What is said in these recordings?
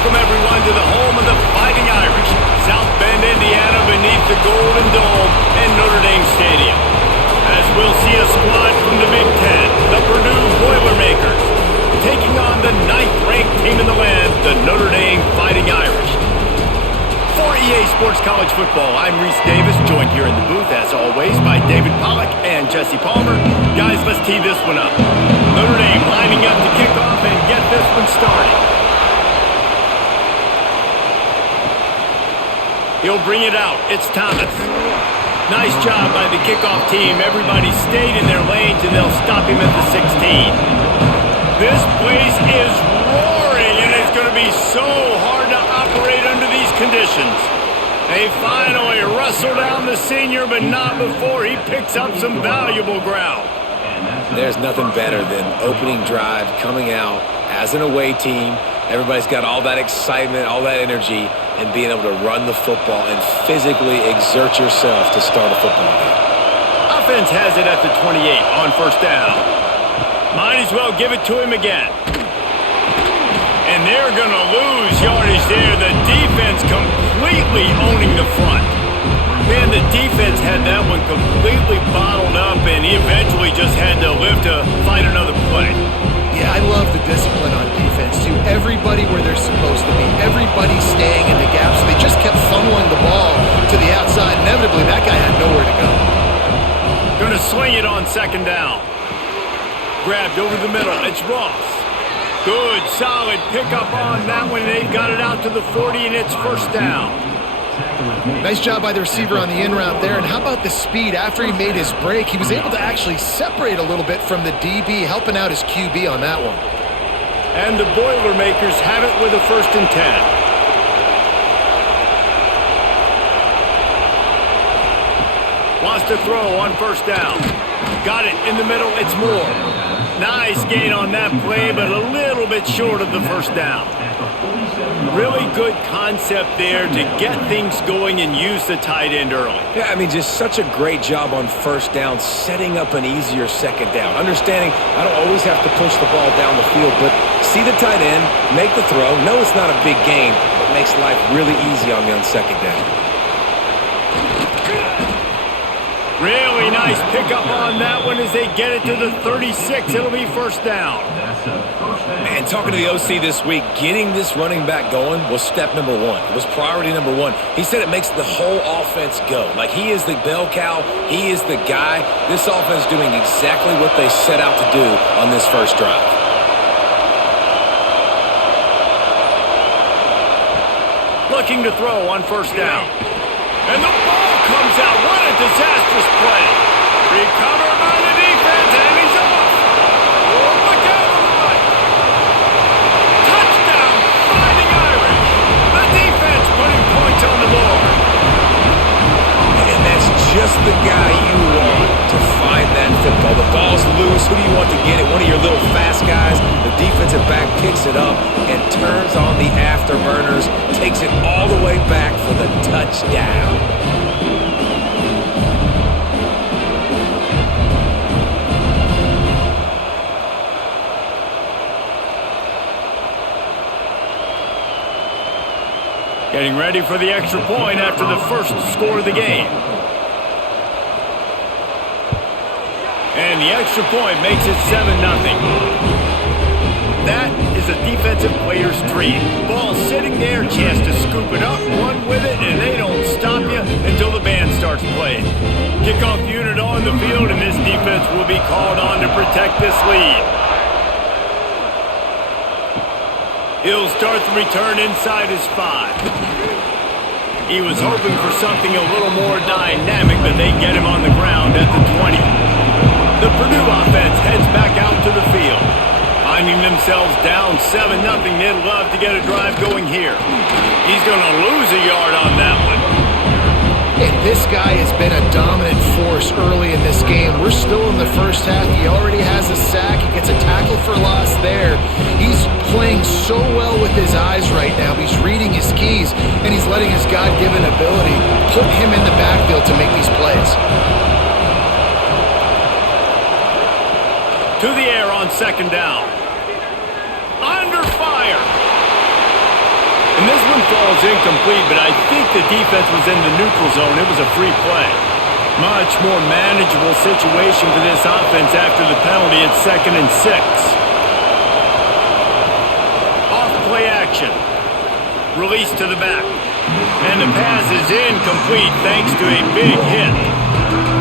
Welcome, everyone, to the home of the Fighting Irish, South Bend, Indiana, beneath the Golden Dome and Notre Dame Stadium. As we'll see a squad from the Big Ten, the Purdue Boilermakers, taking on the 9th-ranked team in the land, the Notre Dame Fighting Irish. For EA Sports College Football, I'm Reese Davis, joined here in the booth, as always, by David Pollack and Jesse Palmer. Guys, let's tee this one up. Notre Dame lining up to kick off and get this one started. He'll bring it out. It's Thomas. Nice job by the kickoff team. Everybody stayed in their lanes, and they'll stop him at the 16. This place is roaring, and it's going to be so hard to operate under these conditions. They finally wrestle down the senior, but not before he picks up some valuable ground. There's nothing better than opening drive, coming out as an away team. Everybody's got all that excitement, all that energy, and being able to run the football and physically exert yourself to start a football game. Offense has it at the 28 on first down. Might as well give it to him again. And they're going to lose yardage there. The defense completely owning the front. Man, the defense had that one completely bottled up, and he eventually just had to live to fight another play. Yeah, I love the discipline on defense, too. Everybody where they're supposed to be. Everybody staying in the gaps. They just kept funneling the ball to the outside. Inevitably, that guy had nowhere to go. Going to swing it on second down. Grabbed over the middle. It's Ross. Good, solid pickup on that one. They've got it out to the 40, and it's first down. Nice job by the receiver on the in route there. And how about the speed? After he made his break, he was able to actually separate a little bit from the DB, helping out his QB on that one. And the Boilermakers have it with a 1st and 10. Wants to throw on first down. Got it in the middle. It's Moore. Nice gain on that play, but a little bit short of the first down. Really good concept there to get things going and use the tight end early. Yeah, I mean, just such a great job on first down, setting up an easier second down. Understanding I don't always have to push the ball down the field, but see the tight end, make the throw. No, it's not a big gain, but makes life really easy on me on second down. Really nice pickup on that one as they get it to the 36. It'll be first down. Man, talking to the OC this week, getting this running back going was step number one. It was priority number one. He said it makes the whole offense go. Like, he is the bell cow. He is the guy. This offense doing exactly what they set out to do on this first drive. Looking to throw on first down. And the ball comes out. What a disastrous play. Recovered by the defense, and he's off. Oh, look out on the right. Touchdown, Fighting Irish. The defense putting points on the board. And that's just the guy you want to find that football. The ball's loose. Who do you want to get it? One of your little fast guys. The defensive back picks it up and turns on the afterburners, takes it all the way back for the touchdown. Getting ready for the extra point after the first score of the game. And the extra point makes it 7-0. That is a defensive player's dream. Ball sitting there, chance to scoop it up, run with it, and they don't stop you until the band starts playing. Kickoff unit on the field, and this defense will be called on to protect this lead. He'll start the return inside his 5. He was hoping for something a little more dynamic, but they get him on the ground at the 20. The Purdue offense heads back out to the field. Finding themselves down 7-0, they'd love to get a drive going here. He's going to lose a yard on that one. And this guy has been a dominant force early in this game. We're still in the first half. He already has a sack. He gets a tackle for loss there. He's playing so well with his eyes right now. He's reading his keys, and he's letting his God-given ability put him in the backfield to make these plays. To the air on second down. Under fire. one falls incomplete, but I think the defense was in the neutral zone. It was a free play. Much more manageable situation for this offense after the penalty at 2nd and 6. Off play action. Release to the back. And the pass is incomplete thanks to a big hit.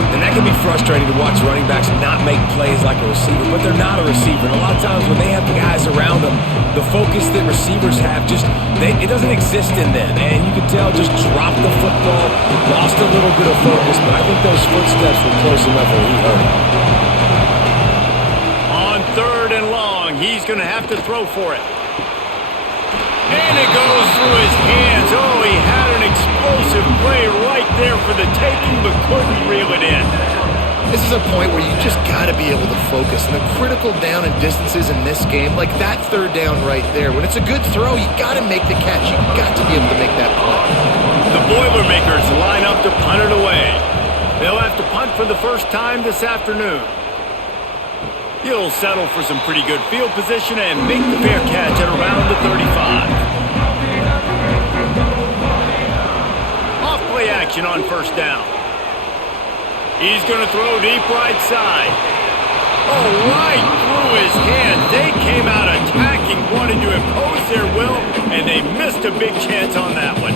And that can be frustrating to watch running backs not make plays like a receiver, but they're not a receiver. And a lot of times when they have the guys around them, the focus that receivers have it doesn't exist in them. And you can tell just dropped the football, lost a little bit of focus, but I think those footsteps were close enough where he hurt him. On 3rd and long, he's going to have to throw for it. And it goes through his hands. Oh, he had an explosive play right there for the taking, but couldn't reel it in. This is a point where you just got to be able to focus. And the critical down and distances in this game, like that 3rd down right there, when it's a good throw, you got to make the catch. You got to be able to make that play. The Boilermakers line up to punt it away. They'll have to punt for the first time this afternoon. He'll settle for some pretty good field position and make the fair catch at around the 35. Off play action on 1st down. He's going to throw deep right side. Oh, right through his hand. They came out attacking, wanted to impose their will, and they missed a big chance on that one.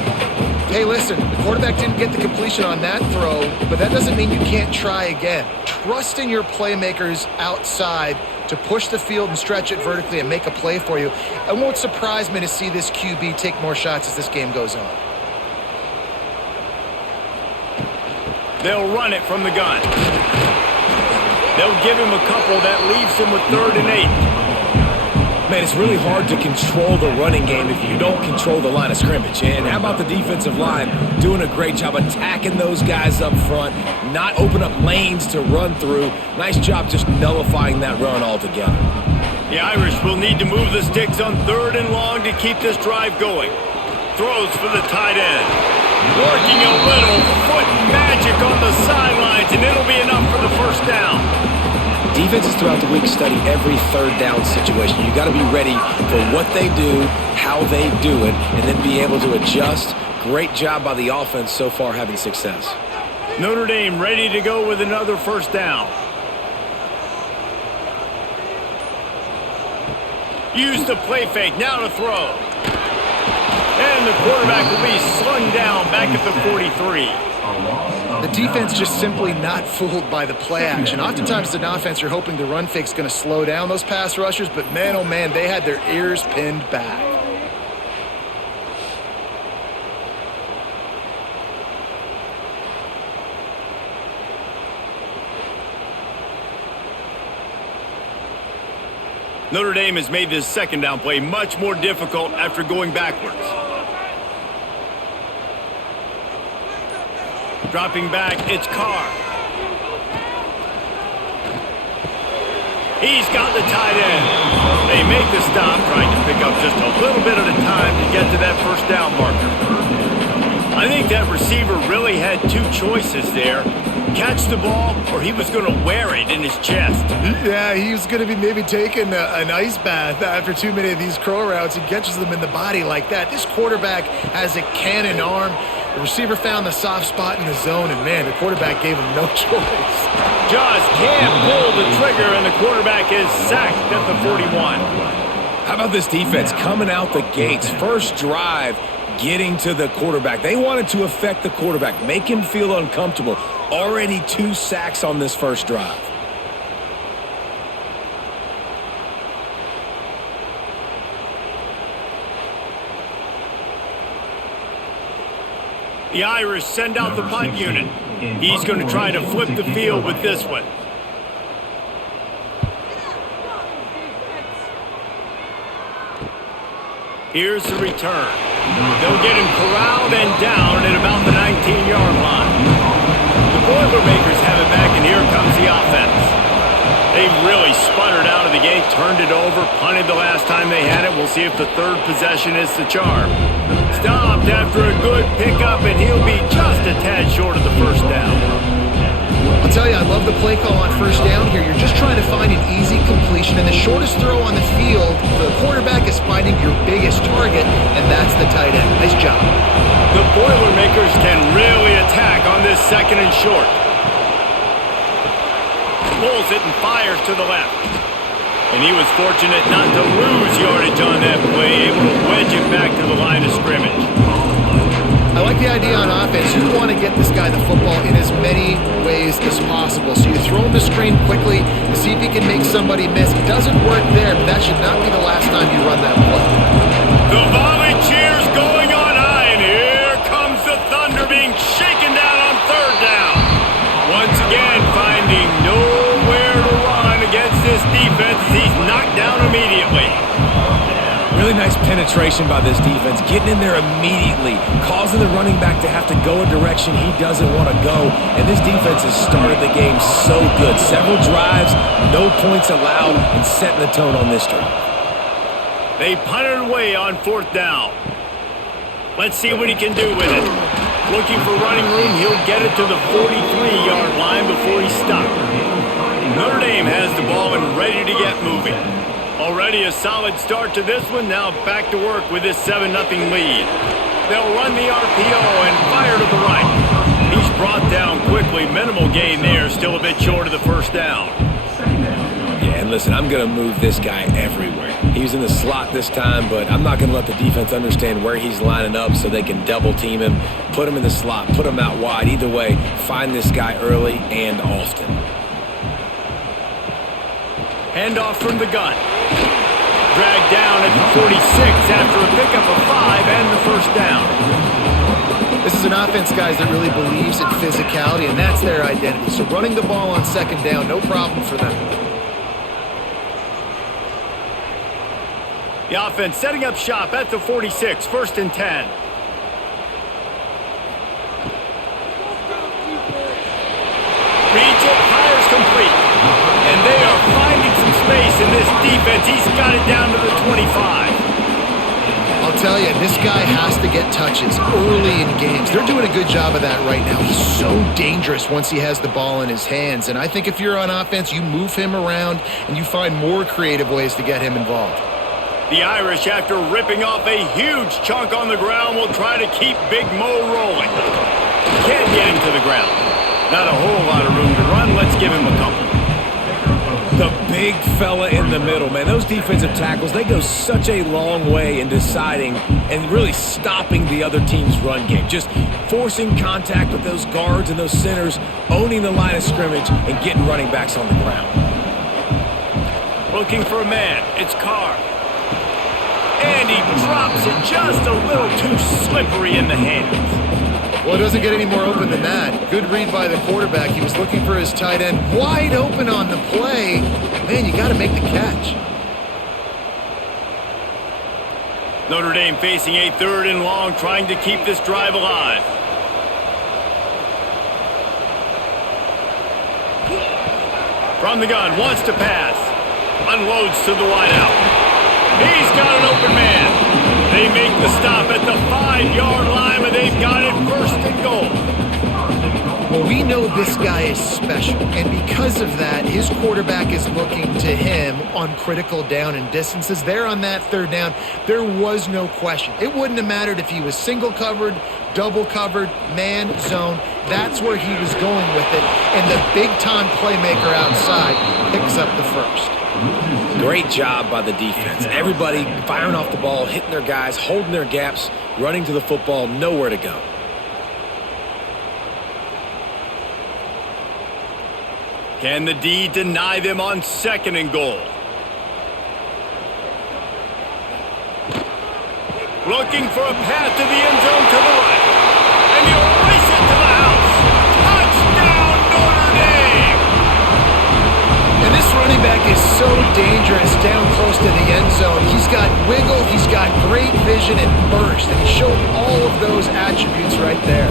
Hey, listen, the quarterback didn't get the completion on that throw, but that doesn't mean you can't try again. Trust in your playmakers outside to push the field and stretch it vertically and make a play for you. It won't surprise me to see this QB take more shots as this game goes on. They'll run it from the gun. They'll give him a couple. That leaves him with 3rd and 8. Man, it's really hard to control the running game if you don't control the line of scrimmage. And how about the defensive line doing a great job attacking those guys up front, not open up lanes to run through. Nice job just nullifying that run altogether. The Irish will need to move the sticks on 3rd and long to keep this drive going. Throws for the tight end. Working a little foot magic on the sidelines, and it'll be enough for the 1st down. Defenses throughout the week study every 3rd down situation. You got to be ready for what they do, how they do it, and then be able to adjust. Great job by the offense so far having success. Notre Dame ready to go with another 1st down. Use the play fake, now to throw. And the quarterback will be slung down back at the 43. The defense just simply not fooled by the play action. Oftentimes, as an offense, you're hoping the run fake's going to slow down those pass rushers, but man, oh man, they had their ears pinned back. Notre Dame has made this 2nd down play much more difficult after going backwards. Dropping back, it's Carr. He's got the tight end. They make the stop, trying to pick up just a little bit at a time to get to that 1st down marker. I think that receiver really had 2 choices there. Catch the ball, or he was going to wear it in his chest. Yeah, he was going to be maybe taking an ice bath after too many of these crow routes. He catches them in the body like that. This quarterback has a cannon arm. The receiver found the soft spot in the zone, and man, the quarterback gave him no choice. Just can't pull the trigger, and the quarterback is sacked at the 41. How about this defense coming out the gates? 1st drive, getting to the quarterback. They wanted to affect the quarterback, make him feel uncomfortable. Already 2 sacks on this 1st drive. The Irish send out the punt unit. He's going to try to flip the field with this one. Here's the return. They'll get him corralled and down at about the 19-yard line. The Boilermakers have it back, and here comes the offense. They really sputtered out of the gate, turned it over, punted the last time they had it. We'll see if the 3rd possession is the charm. Stopped after a good pickup, and he'll be just a tad short of the 1st down. I'll tell you, I love the play call on first down here. You're just trying to find an easy completion, and the shortest throw on the field, the quarterback is finding your biggest target, and that's the tight end. Nice job. The Boilermakers can really attack on this second and short. Pulls it and fires to the left. And he was fortunate not to lose yardage on that play, able to wedge it back to the line of scrimmage. I like the idea on offense. You want to get this guy the football in as many ways as possible. So you throw him the screen quickly to see if he can make somebody miss. It doesn't work there, but that should not be the last time you run that play. The volley cheers going on high, and here comes the Thunder being shaken down on third down. Once again, finding nowhere to run against this defense. He's knocked down immediately. Really nice penetration by this defense, getting in there immediately, causing the running back to have to go a direction he doesn't want to go. And this defense has started the game so good. Several drives, no points allowed, and setting the tone on this drive. They punted away on fourth down. Let's see what he can do with it. Looking for running room, he'll get it to the 43-yard line before he's stopped. Notre Dame has the ball and ready to get moving. Already a solid start to this one. Now back to work with this 7-0 lead. They'll run the RPO and fire to the right. He's brought down quickly. Minimal gain there. Still a bit short of the first down. Yeah, and listen, I'm going to move this guy everywhere. He's in the slot this time, but I'm not going to let the defense understand where he's lining up so they can double team him, put him in the slot, put him out wide. Either way, find this guy early and often. Handoff from the gun. Dragged down at the 46 after a pickup of 5 and the first down. This is an offense, guys, that really believes in physicality, and that's their identity. So running the ball on second down, no problem for them. The offense setting up shop at the 46, 1st and 10. Reads it, fires complete. And they are finding some space in this defense. He's got it down to the 25. I'll tell you, this guy has to get touches early in games. They're doing a good job of that right now. He's so dangerous once he has the ball in his hands. And I think if you're on offense, you move him around and you find more creative ways to get him involved. The Irish, after ripping off a huge chunk on the ground, will try to keep Big Mo rolling. Can't get him to the ground. Not a whole lot of room to run. Let's give him a couple. The big fella in the middle, man. Those defensive tackles, they go such a long way in deciding and really stopping the other team's run game. Just forcing contact with those guards and those centers, owning the line of scrimmage, and getting running backs on the ground. Looking for a man. It's Carr. And he drops it just a little too slippery in the hands. Well, it doesn't get any more open than that. Good read by the quarterback. He was looking for his tight end wide open on the play. Man, you got to make the catch. Notre Dame facing a 3rd and long, trying to keep this drive alive. From the gun, wants to pass. Unloads to the wideout. He's got an open man. They make the stop at the 5-yard line, but they've got it 1st and goal. Well, we know this guy is special, and because of that, his quarterback is looking to him on critical down and distances. There on that 3rd down, there was no question. It wouldn't have mattered if he was single covered, double covered, man, zone. That's where he was going with it, and the big-time playmaker outside picks up the first. Great job by the defense. Everybody firing off the ball, hitting their guys, holding their gaps, running to the football, nowhere to go. Can the D deny them on 2nd and goal? Looking for a path to the end zone to the right. And he'll race it to the house. Touchdown, Notre Dame! And this running back is so dangerous down close to the end zone. He's got wiggle, he's got great vision and burst, and he showed all of those attributes right there.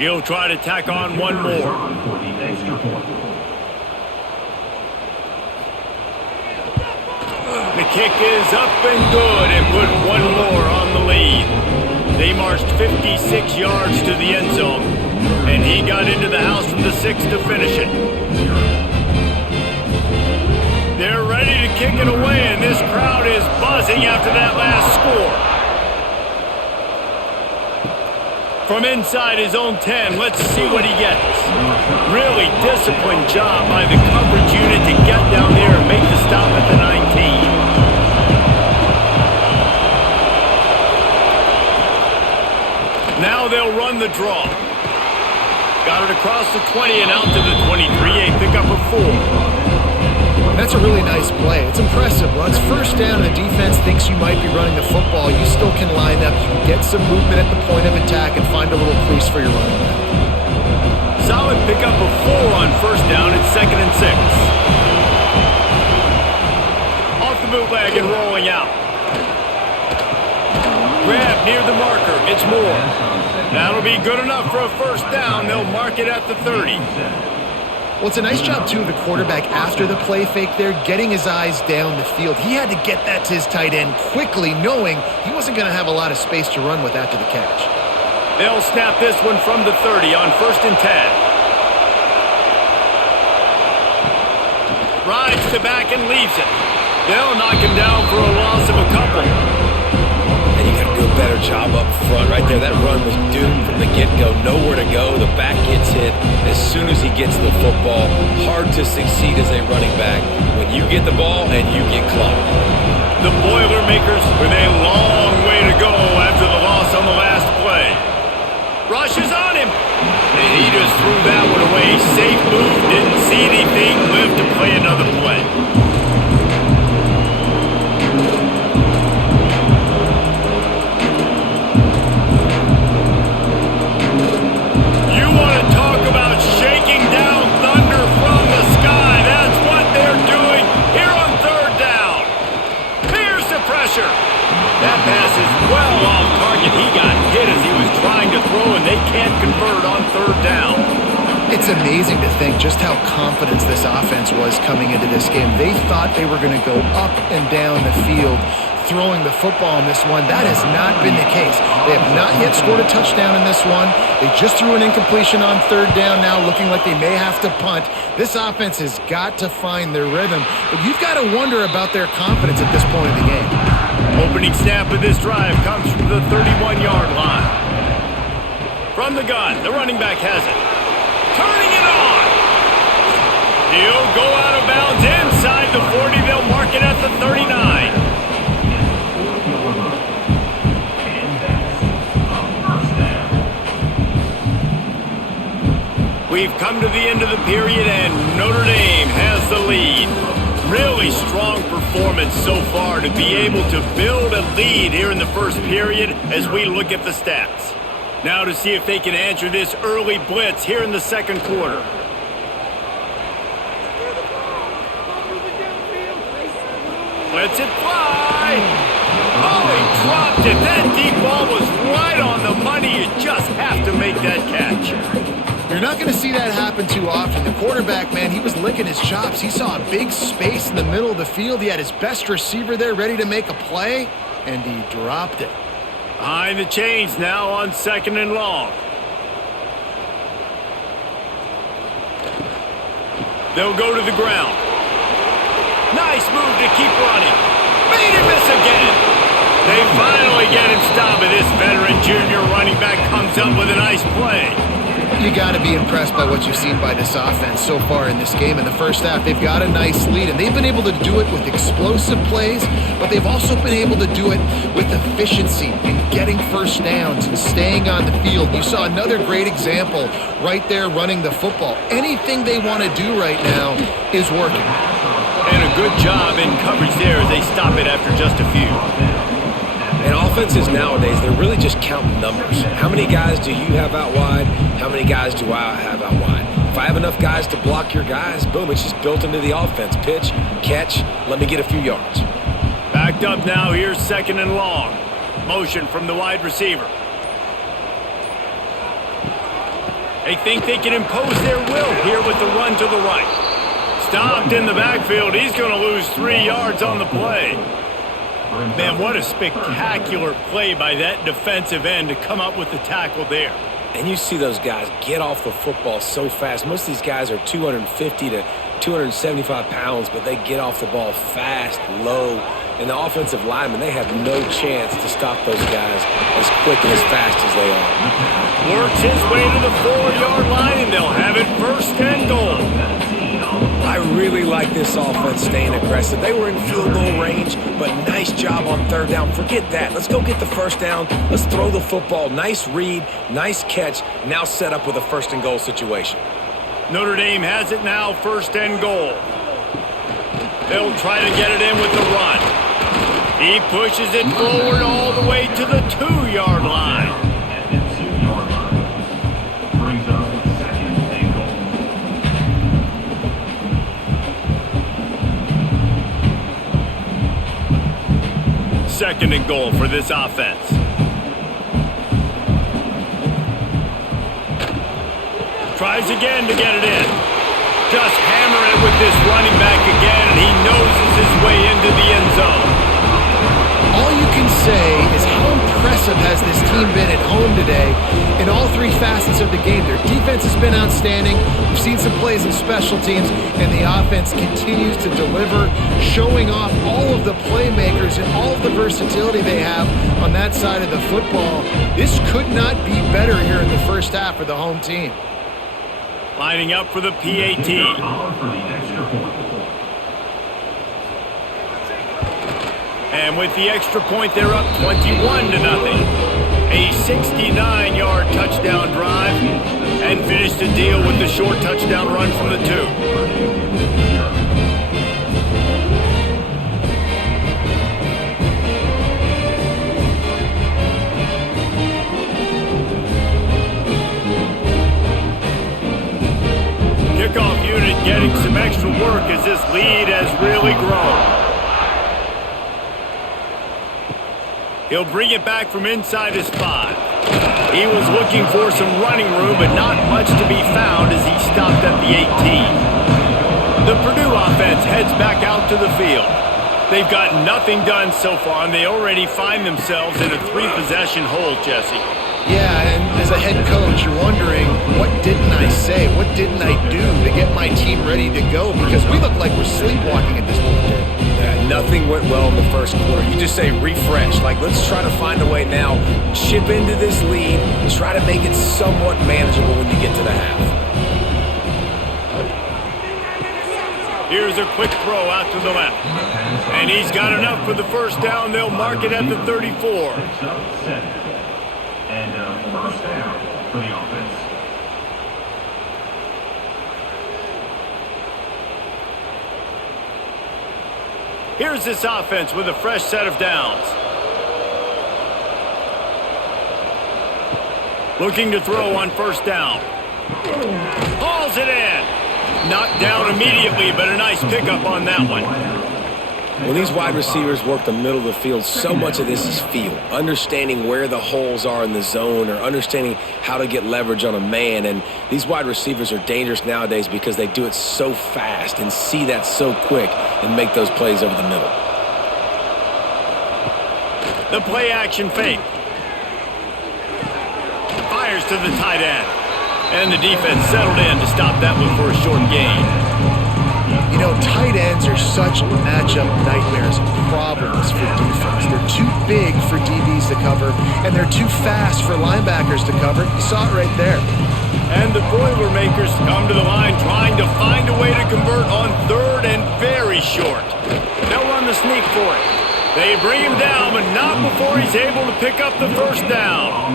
He'll try to tack on one more. The kick is up and good and put one more on the lead. They marched 56 yards to the end zone, and he got into the house from the 6 to finish it. They're ready to kick it away, and this crowd is buzzing after that last score. From inside his own 10, let's see what he gets. Really disciplined job by the coverage unit to get down there and make the stop at the 19. Now they'll run the draw. Got it across the 20 and out to the 23, a pickup of 4. That's a really nice play. It's impressive. Well, it's first down and the defense thinks you might be running the football. You still can line up, you can get some movement at the point of attack and find a little crease for your running back. Solid pickup of 4 on first down. It's 2nd and 6. Off the bootleg and rolling out. Grab near the marker. It's Moore. That'll be good enough for a first down. They'll mark it at the 30. Well, it's a nice job, too, of the quarterback after the play fake there, getting his eyes down the field. He had to get that to his tight end quickly, knowing he wasn't going to have a lot of space to run with after the catch. They'll snap this one from the 30 on 1st and 10. Rides to back and leaves it. They'll knock him down for a loss of a couple. And you got to do a better job up front right there. That run was doomed from the get-go. Nowhere to go. The back gets hit as soon as he gets the football. Hard to succeed as a running back when you get the ball and you get clocked. The Boilermakers with a long way to go after the loss on the last play. Rush is on him. And he just threw that one away. Safe move. Didn't see anything. Lived to play another play. That pass is well off target. He got hit as he was trying to throw, and they can't convert on 3rd down. It's amazing to think just how confident this offense was coming into this game. They thought they were going to go up and down the field throwing the football in this one. That has not been the case. They have not yet scored a touchdown in this one. They just threw an incompletion on 3rd down now, looking like they may have to punt. This offense has got to find their rhythm, but you've got to wonder about their confidence at this point in the game. Opening snap of this drive comes from the 31-yard line. From the gun, the running back has it. Turning it on! He'll go out of bounds inside the 40. They'll mark it at the 39. We've come to the end of the period, and Notre Dame has the lead. Really strong performance so far to be able to build a lead here in the first period as we look at the stats. Now to see if they can answer this early blitz here in the second quarter. Lets it fly. Oh, he dropped it. That deep ball was right on the money. You just have to make that catch. You're not going to see that happen too often. The quarterback, man, he was licking his chops. He saw a big space in the middle of the field. He had his best receiver there ready to make a play, and he dropped it. Behind the chains now on 2nd and long. They'll go to the ground. Nice move to keep running. Made him miss again. They finally get him stopped, and this veteran junior running back comes up with a nice play. You got to be impressed by what you've seen by this offense so far in this game. In the first half, they've got a nice lead, and they've been able to do it with explosive plays, but they've also been able to do it with efficiency and getting first downs and staying on the field. You saw another great example right there running the football. Anything they want to do right now is working. And a good job in coverage there as they stop it after just a few. And offenses nowadays, they're really just counting numbers. How many guys do you have out wide? How many guys do I have out wide? If I have enough guys to block your guys, boom, it's just built into the offense. Pitch, catch, let me get a few yards. Backed up now, here's 2nd and long. Motion from the wide receiver. They think they can impose their will here with the run to the right. Stopped in the backfield. He's going to lose 3 yards on the play. Man, what a spectacular play by that defensive end to come up with the tackle there. And you see those guys get off the football so fast. Most of these guys are 250 to 275 pounds, but they get off the ball fast, low. And the offensive linemen, they have no chance to stop those guys as quick and as fast as they are. Works his way to the 4-yard line, and they'll have it first and goal. I really like this offense staying aggressive. They were in field goal range, but nice job on third down. Forget that. Let's go get the first down. Let's throw the football. Nice read, nice catch. Now set up with a first and goal situation. Notre Dame has it now, first and goal. They'll try to get it in with the run. He pushes it forward all the way to the 2-yard line. Second and goal for this offense. Tries again to get it in. Just hammer it with this running back again, and he noses his way into the end zone. All you can say is how impressive has this team been at home today in all 3 facets of the game. Their defense has been outstanding. We've seen some plays in special teams, and the offense continues to deliver, showing off all of the playmakers and all of the versatility they have on that side of the football. This could not be better here in the first half for the home team. Lining up for the PAT. And with the extra point, they're up 21-0. A 69-yard touchdown drive, and finished the deal with the short touchdown run from the 2. Kickoff unit getting some extra work as this lead has really grown. He'll bring it back from inside his 5. He was looking for some running room, but not much to be found as he stopped at the 18. The Purdue offense heads back out to the field. They've got nothing done so far, and they already find themselves in a 3-possession hole, Jesse. Yeah, and as a head coach, you're wondering, what didn't I say? What didn't I do to get my team ready to go? Because we look like we're sleepwalking at this point. Yeah, nothing went well in the first quarter. You just say refresh. Like, let's try to find a way now. Chip into this lead. Try to make it somewhat manageable when you get to the half. Here's a quick throw out to the left. And he's got enough for the first down. They'll mark it at the 34. And first down for the offense. Here's this offense with a fresh set of downs. Looking to throw on first down. Hauls it in. Knocked down immediately, but a nice pickup on that one. When these wide receivers work the middle of the field, so much of this is feel. Understanding where the holes are in the zone or understanding how to get leverage on a man. And these wide receivers are dangerous nowadays because they do it so fast and see that so quick and make those plays over the middle. The play action fake. Fires to the tight end. And the defense settled in to stop that one for a short gain. You know, tight ends are such matchup nightmares and problems for defense. They're too big for DBs to cover, and they're too fast for linebackers to cover. You saw it right there. And the Boilermakers come to the line trying to find a way to convert on third and very short. They'll run the sneak for it. They bring him down, but not before he's able to pick up the first down.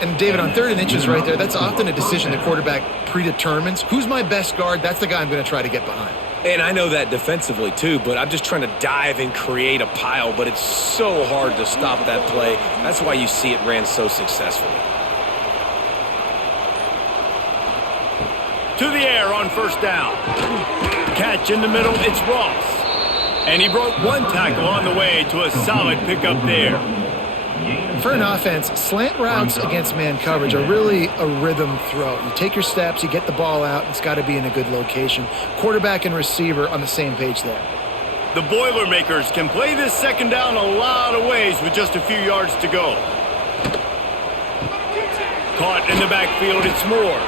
And David, on 3rd and inches right there, that's often a decision the quarterback predetermines. Who's my best guard? That's the guy I'm going to try to get behind. And I know that defensively too, but I'm just trying to dive and create a pile, but it's so hard to stop that play. That's why you see it ran so successfully. To the air on first down. Catch in the middle, it's Ross. And he broke one tackle on the way to a solid pickup there. For an offense, slant routes against man coverage are really a rhythm throw. You take your steps, you get the ball out, it's got to be in a good location. Quarterback and receiver on the same page there. The Boilermakers can play this second down a lot of ways with just a few yards to go. Caught in the backfield, it's Moore.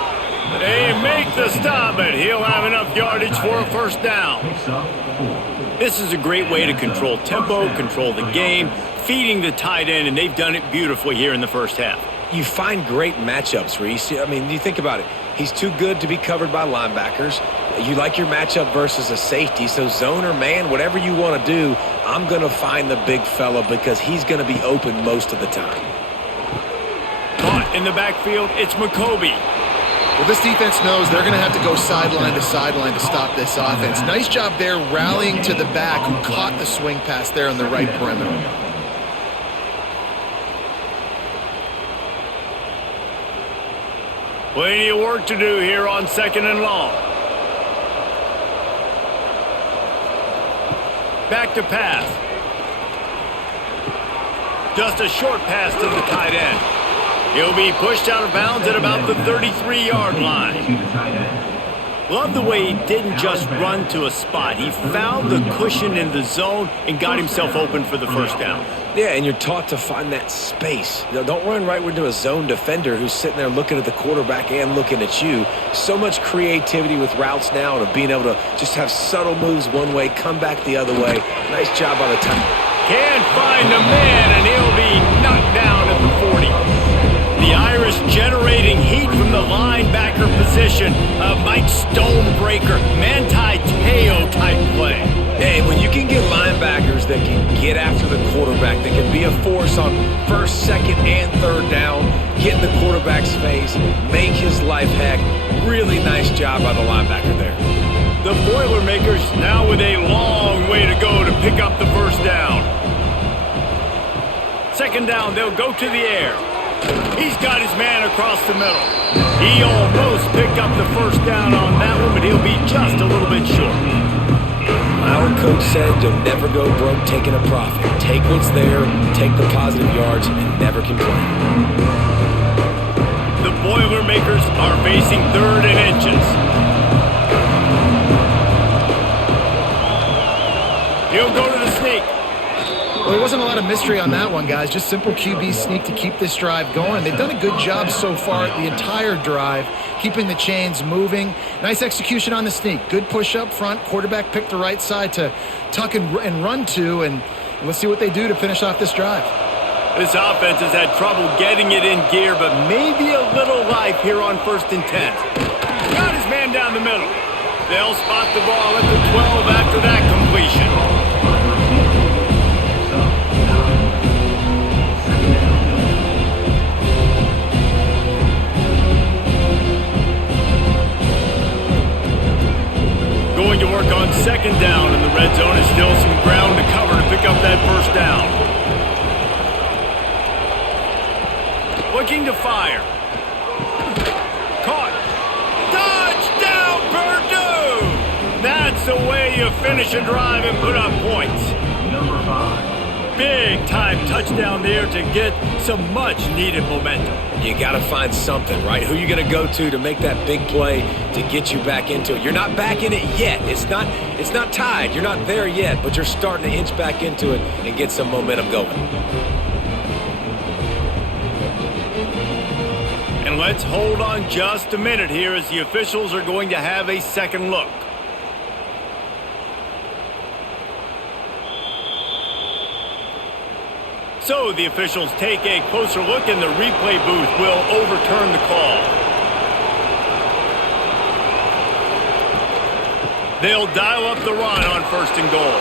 They make the stop, but he'll have enough yardage for a first down. This is a great way to control tempo, control the game, feeding the tight end, and they've done it beautifully here in the first half. You find great matchups, Reese. I mean, you think about it. He's too good to be covered by linebackers. You like your matchup versus a safety, so zone or man, whatever you want to do, I'm going to find the big fella because he's going to be open most of the time. Caught in the backfield, it's McCoby. Well, this defense knows they're going to have to go sideline to stop this offense. Nice job there rallying to the back who caught the swing pass there on the right perimeter. Plenty of work to do here on second and long. Back to pass. Just a short pass to the tight end. He'll be pushed out of bounds at about the 33-yard line. Love the way he didn't just run to a spot. He found the cushion in the zone and got himself open for the first down. Yeah, and you're taught to find that space. Don't run right into a zone defender who's sitting there looking at the quarterback and looking at you. So much creativity with routes now and of being able to just have subtle moves one way, come back the other way. Nice job on the time. Can't find the man, and he'll be knocked down at the 40. The Irish generating heat from the linebacker position. A Mike Stonebreaker, Manti Te'o type play. Hey, when you can get linebackers that can get after the quarterback, that can be a force on first, second, and third down, get in the quarterback's face, make his life heck. Really nice job by the linebacker there. The Boilermakers now with a long way to go to pick up the first down. Second down, they'll go to the air. He's got his man across the middle. He almost picked up the first down on that one, but he'll be just a little bit short. My old coach said you'll never go broke taking a profit. Take what's there, take the positive yards, and never complain. The Boilermakers are facing third and inches. He'll go to the sneak. Well, there wasn't a lot of mystery on that one, guys. Just simple QB sneak to keep this drive going. They've done a good job so far the entire drive, keeping the chains moving. Nice execution on the sneak. Good push up front. Quarterback picked the right side to tuck and run to, and let's see what they do to finish off this drive. This offense has had trouble getting it in gear, but maybe a little life here on 1st and 10. Got his man down the middle. They'll spot the ball at the 12 after that completion. Going to work on second down in the red zone. Is still some ground to cover to pick up that first down. Looking to fire. Caught. Touchdown, Purdue! That's the way you finish a drive and put up points. Number 5. Big time touchdown there to get some much needed momentum. You got to find something, right? Who you going to go to make that big play to get you back into it? You're not back in it yet. It's not tied. You're not there yet, but you're starting to inch back into it and get some momentum going. And let's hold on just a minute here as the officials are going to have a second look. So the officials take a closer look, and the replay booth will overturn the call. They'll dial up the run on 1st and goal.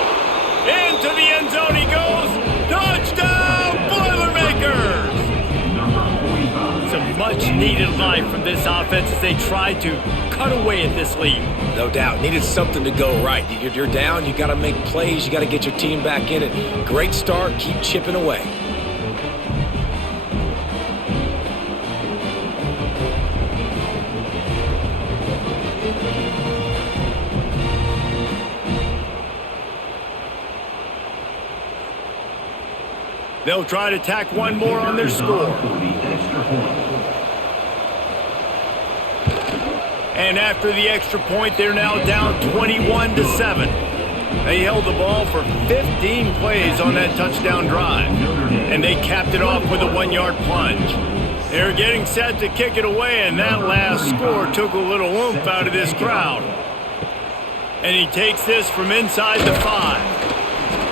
Into the end zone he goes. Touchdown, Boilermakers! Some much-needed life from this offense as they try to cut away at this lead. No doubt. Needed something to go right. You're down. You got to make plays. You got to get your team back in it. Great start. Keep chipping away. They'll try to tack one more on their score. And after the extra point, they're now down 21-7. They held the ball for 15 plays on that touchdown drive, and they capped it off with a 1-yard plunge. They're getting set to kick it away, and that last score took a little oomph out of this crowd. And he takes this from inside the 5.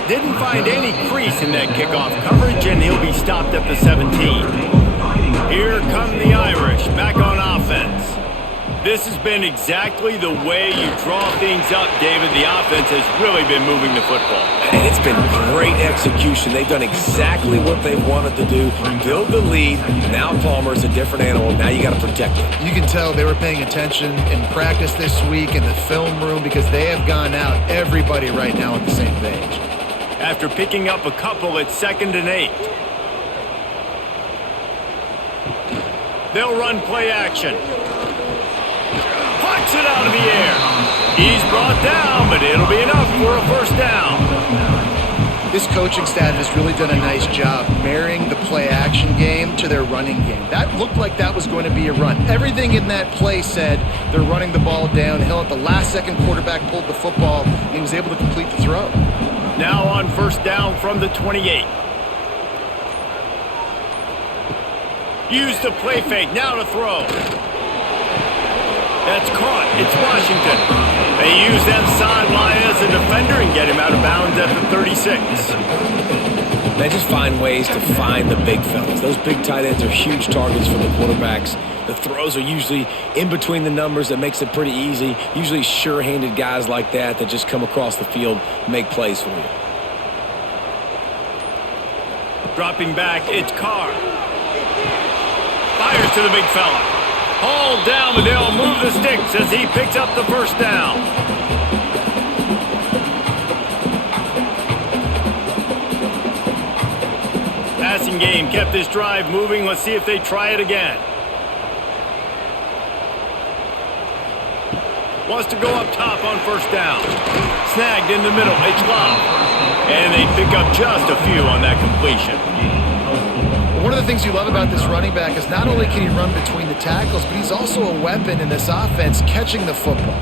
Didn't find any crease in that kickoff coverage, and he'll be stopped at the 17. Here come the Irish back on offense. This has been exactly the way you draw things up, David. The offense has really been moving the football. And it's been great execution. They've done exactly what they've wanted to do. Build the lead. Now Palmer's a different animal. Now you got to protect it. You can tell they were paying attention in practice this week in the film room because they have gone out, everybody right now on the same page. After picking up a couple at 2nd and 8. They'll run play action. Punts it out of the air. He's brought down, but it'll be enough for a first down. This coaching staff has really done a nice job marrying the play action game to their running game. That looked like that was going to be a run. Everything in that play said they're running the ball downhill. At the last second, quarterback pulled the football, and he was able to complete the throw. Now on first down from the 28. Use the play fake, now to throw. That's caught. It's Washington. They use that sideline as a defender and get him out of bounds at the 36. They just find ways to find the big fellas. Those big tight ends are huge targets for the quarterbacks. The throws are usually in between the numbers. That makes it pretty easy. Usually sure-handed guys like that just come across the field, make plays for you. Dropping back, it's Carr. Fires to the big fella. Hauled down, but they'll move the sticks as he picks up the first down. Passing game kept this drive moving. Let's see if they try it again. Wants to go up top on first down. Snagged in the middle. It's Love. And they pick up just a few on that completion. One of the things you love about this running back is not only can he run between the tackles, but he's also a weapon in this offense catching the football.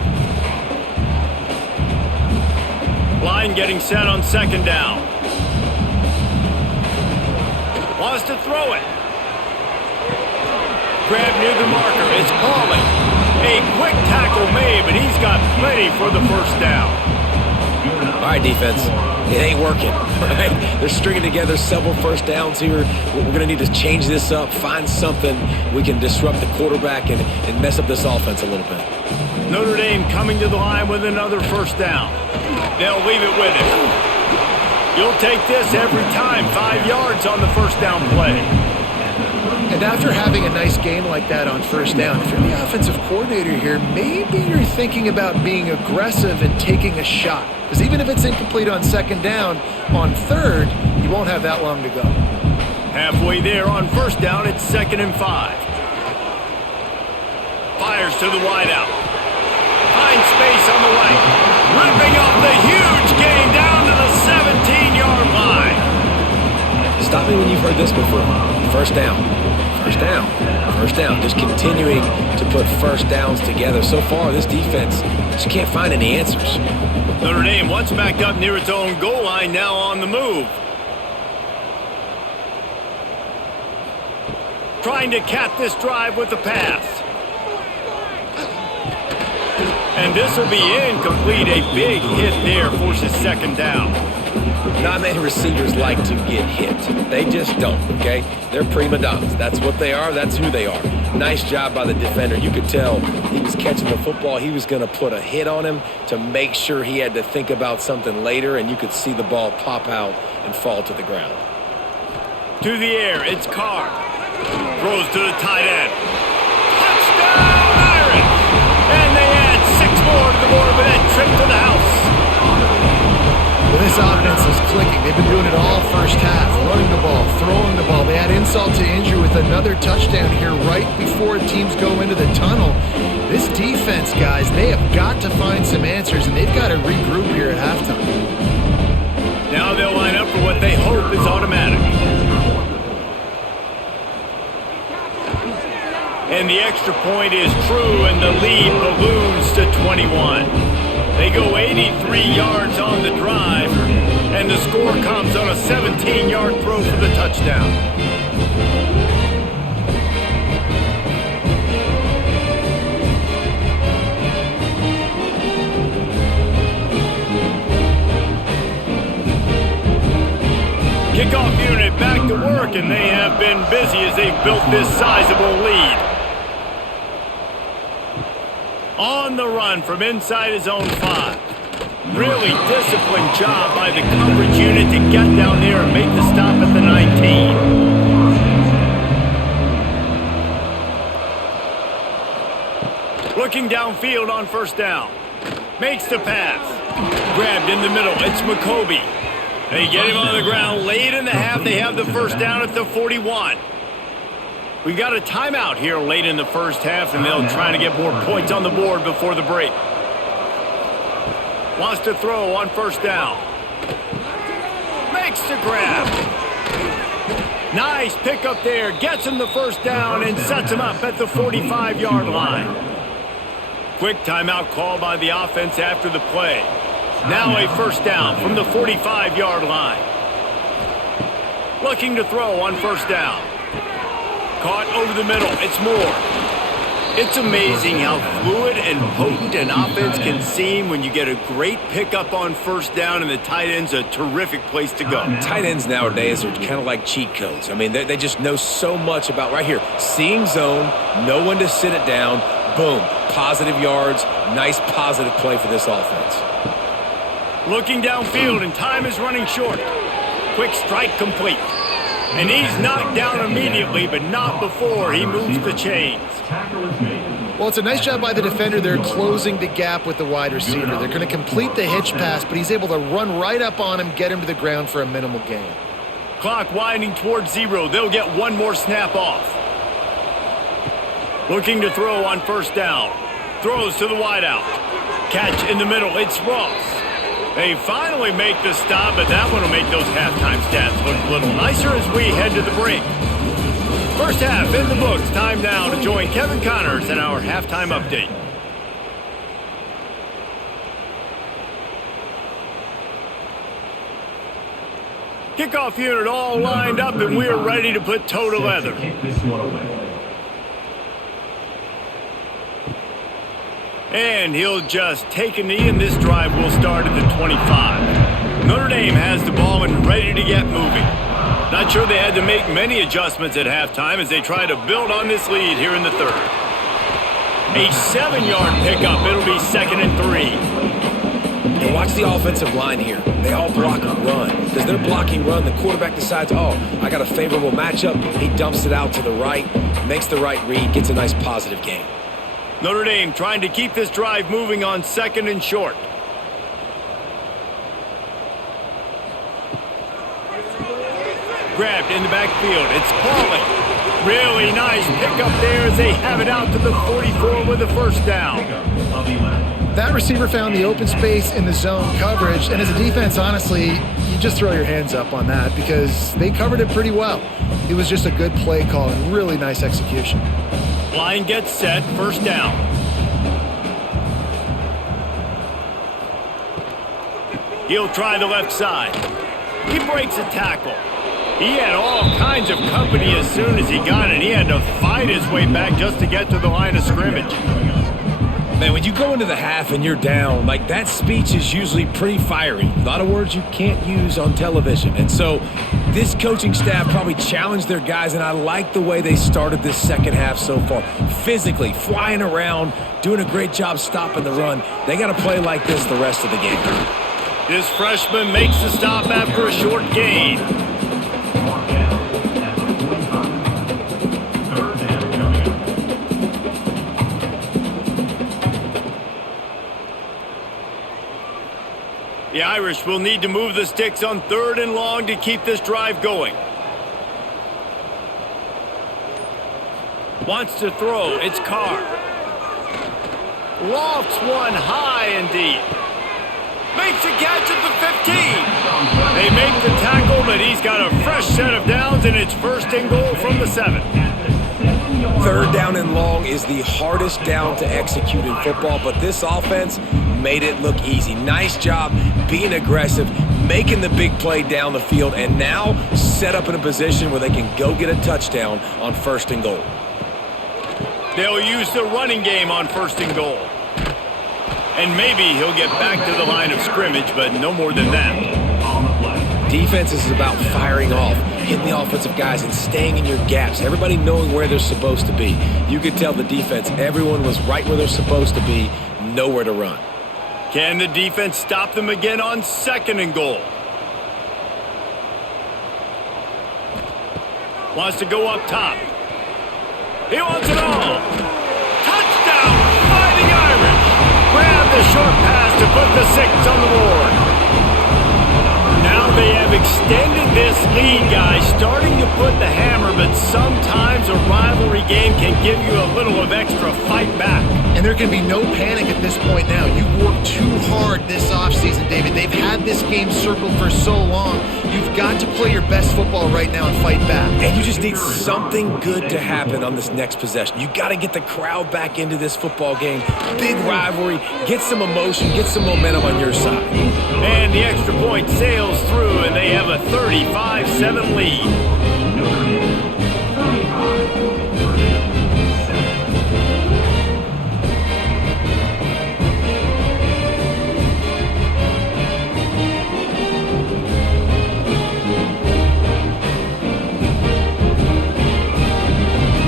Line getting set on second down. Wants to throw it. Grab near the marker. It's Pauling. A quick tackle made, but he's got plenty for the first down. All right, defense. It ain't working. Right? They're stringing together several first downs here. We're going to need to change this up, find something we can disrupt the quarterback and mess up this offense a little bit. Notre Dame coming to the line with another first down. They'll leave it with him. You'll take this every time. 5 yards on the first down play. And after having a nice game like that on first down, if you're the offensive coordinator here, maybe you're thinking about being aggressive and taking a shot. Because even if it's incomplete on second down, on third, you won't have that long to go. Halfway there on first down, it's 2nd and 5. Fires to the wideout. Finds space on the right. Ripping up the huge gain down to the 17-yard line. Stop me when you've heard this before. First down. First down. First down. Just continuing to put first downs together. So far, this defense just can't find any answers. Notre Dame once backed up near its own goal line, now on the move. Trying to cap this drive with the pass. And this will be incomplete. A big hit there forces second down. Not many receivers like to get hit. They just don't, okay? They're prima donnas. That's what they are. That's who they are. Nice job by the defender. You could tell he was catching the football. He was going to put a hit on him to make sure he had to think about something later, and you could see the ball pop out and fall to the ground. To the air, it's Carr. Throws to the tight end. Touchdown, Irish! And they add 6 more to the board with that trip to the house. Well, this offense is clicking. They've been doing it all first half, running the ball, throwing the ball. They add insult to injury with another touchdown here right before teams go into the tunnel. This defense, guys, they have got to find some answers, and they've got to regroup here at halftime. Now they'll line up for what they hope is automatic. and the extra point is true, and the lead balloons to 21. They go 83 yards on the drive, and the score comes on a 17-yard throw for the touchdown. Kickoff unit back to work, and they have been busy as they've built this sizable lead. On the run from inside his own 5. Really disciplined job by the coverage unit to get down there and make the stop at the 19. Looking downfield on first down. Makes the pass. Grabbed in the middle. It's McCoby. They get him on the ground late in the half. They have the first down at the 41. We've got a timeout here late in the first half, and they'll try to get more points on the board before the break. Wants to throw on first down. Makes the grab. Nice pickup there. Gets him the first down and sets him up at the 45-yard line. Quick timeout call by the offense after the play. Now a first down from the 45-yard line. Looking to throw on first down. Caught over the middle. It's Moore. It's amazing how fluid and potent an offense can seem when you get a great pickup on first down, and the tight end's a terrific place to go. Tight ends nowadays are kind of like cheat codes. I mean, they just know so much about right here. Seeing zone, know when to sit it down, boom, positive yards, nice positive play for this offense. Looking downfield, and time is running short. Quick strike complete. And he's knocked down immediately, but not before he moves the chains. Well, it's a nice job by the defender. They're closing the gap with the wide receiver. They're going to complete the hitch pass, but he's able to run right up on him, get him to the ground for a minimal gain. Clock winding towards 0. They'll get one more snap off. Looking to throw on first down. Throws to the wideout. Catch in the middle. It's Ross. They finally make the stop, but that one will make those halftime stats look a little nicer as we head to the break. First half in the books. Time now to join Kevin Connors in our halftime update. Kickoff unit all lined up, and we're ready to put toe to leather. And he'll just take a knee, and this drive will start at the 25. Notre Dame has the ball and ready to get moving. Not sure they had to make many adjustments at halftime as they try to build on this lead here in the third. A 7-yard pickup. It'll be 2nd and 3. And watch the offensive line here. They all block a run. As they're blocking run, the quarterback decides, oh, I got a favorable matchup. He dumps it out to the right, makes the right read, gets a nice positive gain. Notre Dame trying to keep this drive moving on 2nd and short. Grabbed in the backfield. It's Pauly. Really nice pickup there as they have it out to the 44 with a first down. That receiver found the open space in the zone coverage, and as a defense, honestly, you just throw your hands up on that because they covered it pretty well. It was just a good play call and really nice execution. Line gets set, first down. He'll try the left side. He breaks a tackle. He had all kinds of company as soon as he got it. He had to fight his way back just to get to the line of scrimmage. Man, when you go into the half and you're down, like that speech is usually pretty fiery. A lot of words you can't use on television. And so this coaching staff probably challenged their guys, and I like the way they started this second half so far. Physically, flying around, doing a great job stopping the run. They got to play like this the rest of the game. This freshman makes the stop after a short gain. The Irish will need to move the sticks on 3rd and long to keep this drive going. Wants to throw. It's Carr. Lofts one high and deep. Makes a catch at the 15. They make the tackle, but he's got a fresh set of downs, and it's 1st and goal from the 7. Third down and long is the hardest down to execute in football, but this offense made it look easy. Nice job being aggressive, making the big play down the field, and now set up in a position where they can go get a touchdown on 1st and goal. They'll use the running game on 1st and goal. And maybe he'll get back to the line of scrimmage, but no more than that. Defense is about firing off, hitting the offensive guys, and staying in your gaps. Everybody knowing where they're supposed to be. You could tell the defense, everyone was right where they're supposed to be, nowhere to run. Can the defense stop them again on 2nd and goal? Wants to go up top. He wants it all. Touchdown, Fighting Irish. Grab the short pass to put the 6 on the board. Now they have extended this lead, guys, starting to put the hammer, but sometimes a rivalry game can give you a little of extra fight back. And there can be no panic at this point now. You've worked too hard this offseason, David. They've had this game circled for so long. You've got to play your best football right now and fight back. And you just need something good to happen on this next possession. You got to get the crowd back into this football game. Big rivalry. Get some emotion. Get some momentum on your side. And the extra point sails through, and they have a 35-7 lead.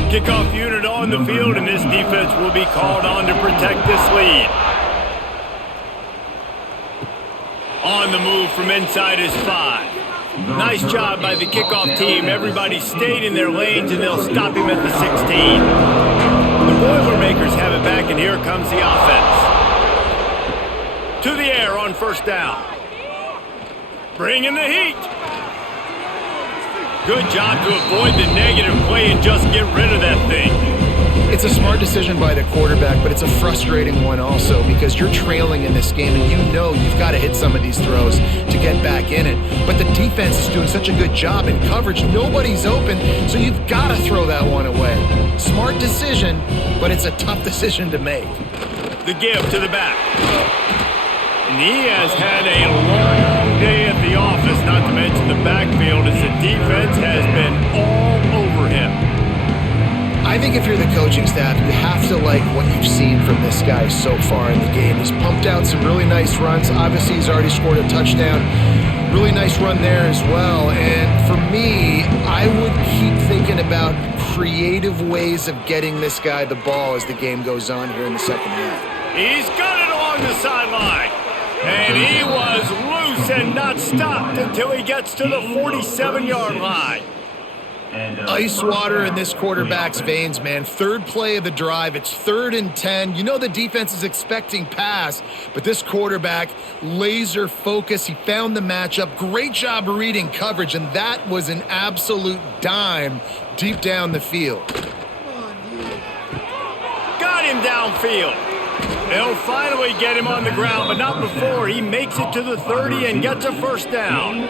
Kickoff unit on the field, and this defense will be called on to protect this lead. On the move from inside is 5. Nice job by the kickoff team. Everybody stayed in their lanes, and they'll stop him at the 16. The Boilermakers have it back, and here comes the offense. To the air on 1st down. Bringing the heat. Good job to avoid the negative play and just get rid of that thing. It's a smart decision by the quarterback, but it's a frustrating one also because you're trailing in this game and you know you've got to hit some of these throws to get back in it. But the defense is doing such a good job in coverage. Nobody's open, so you've got to throw that one away. Smart decision, but it's a tough decision to make. The give to the back. And he has had a long day at the office, not to mention the backfield, as the defense has been all over him. I think if you're the coaching staff, you have to like what you've seen from this guy so far in the game. He's pumped out some really nice runs. Obviously, he's already scored a touchdown. Really nice run there as well. And for me, I would keep thinking about creative ways of getting this guy the ball as the game goes on here in the second half. He's got it along the sideline. And he was loose and not stopped until he gets to the 47-yard line. Ice water in this quarterback's veins, man. Third play of the drive. It's 3rd and 10. You know the defense is expecting pass, but this quarterback, laser focus. He found the matchup. Great job reading coverage, and that was an absolute dime deep down the field. Got him downfield. They'll finally get him on the ground, but not before he makes it to the 30 and gets a 1st down.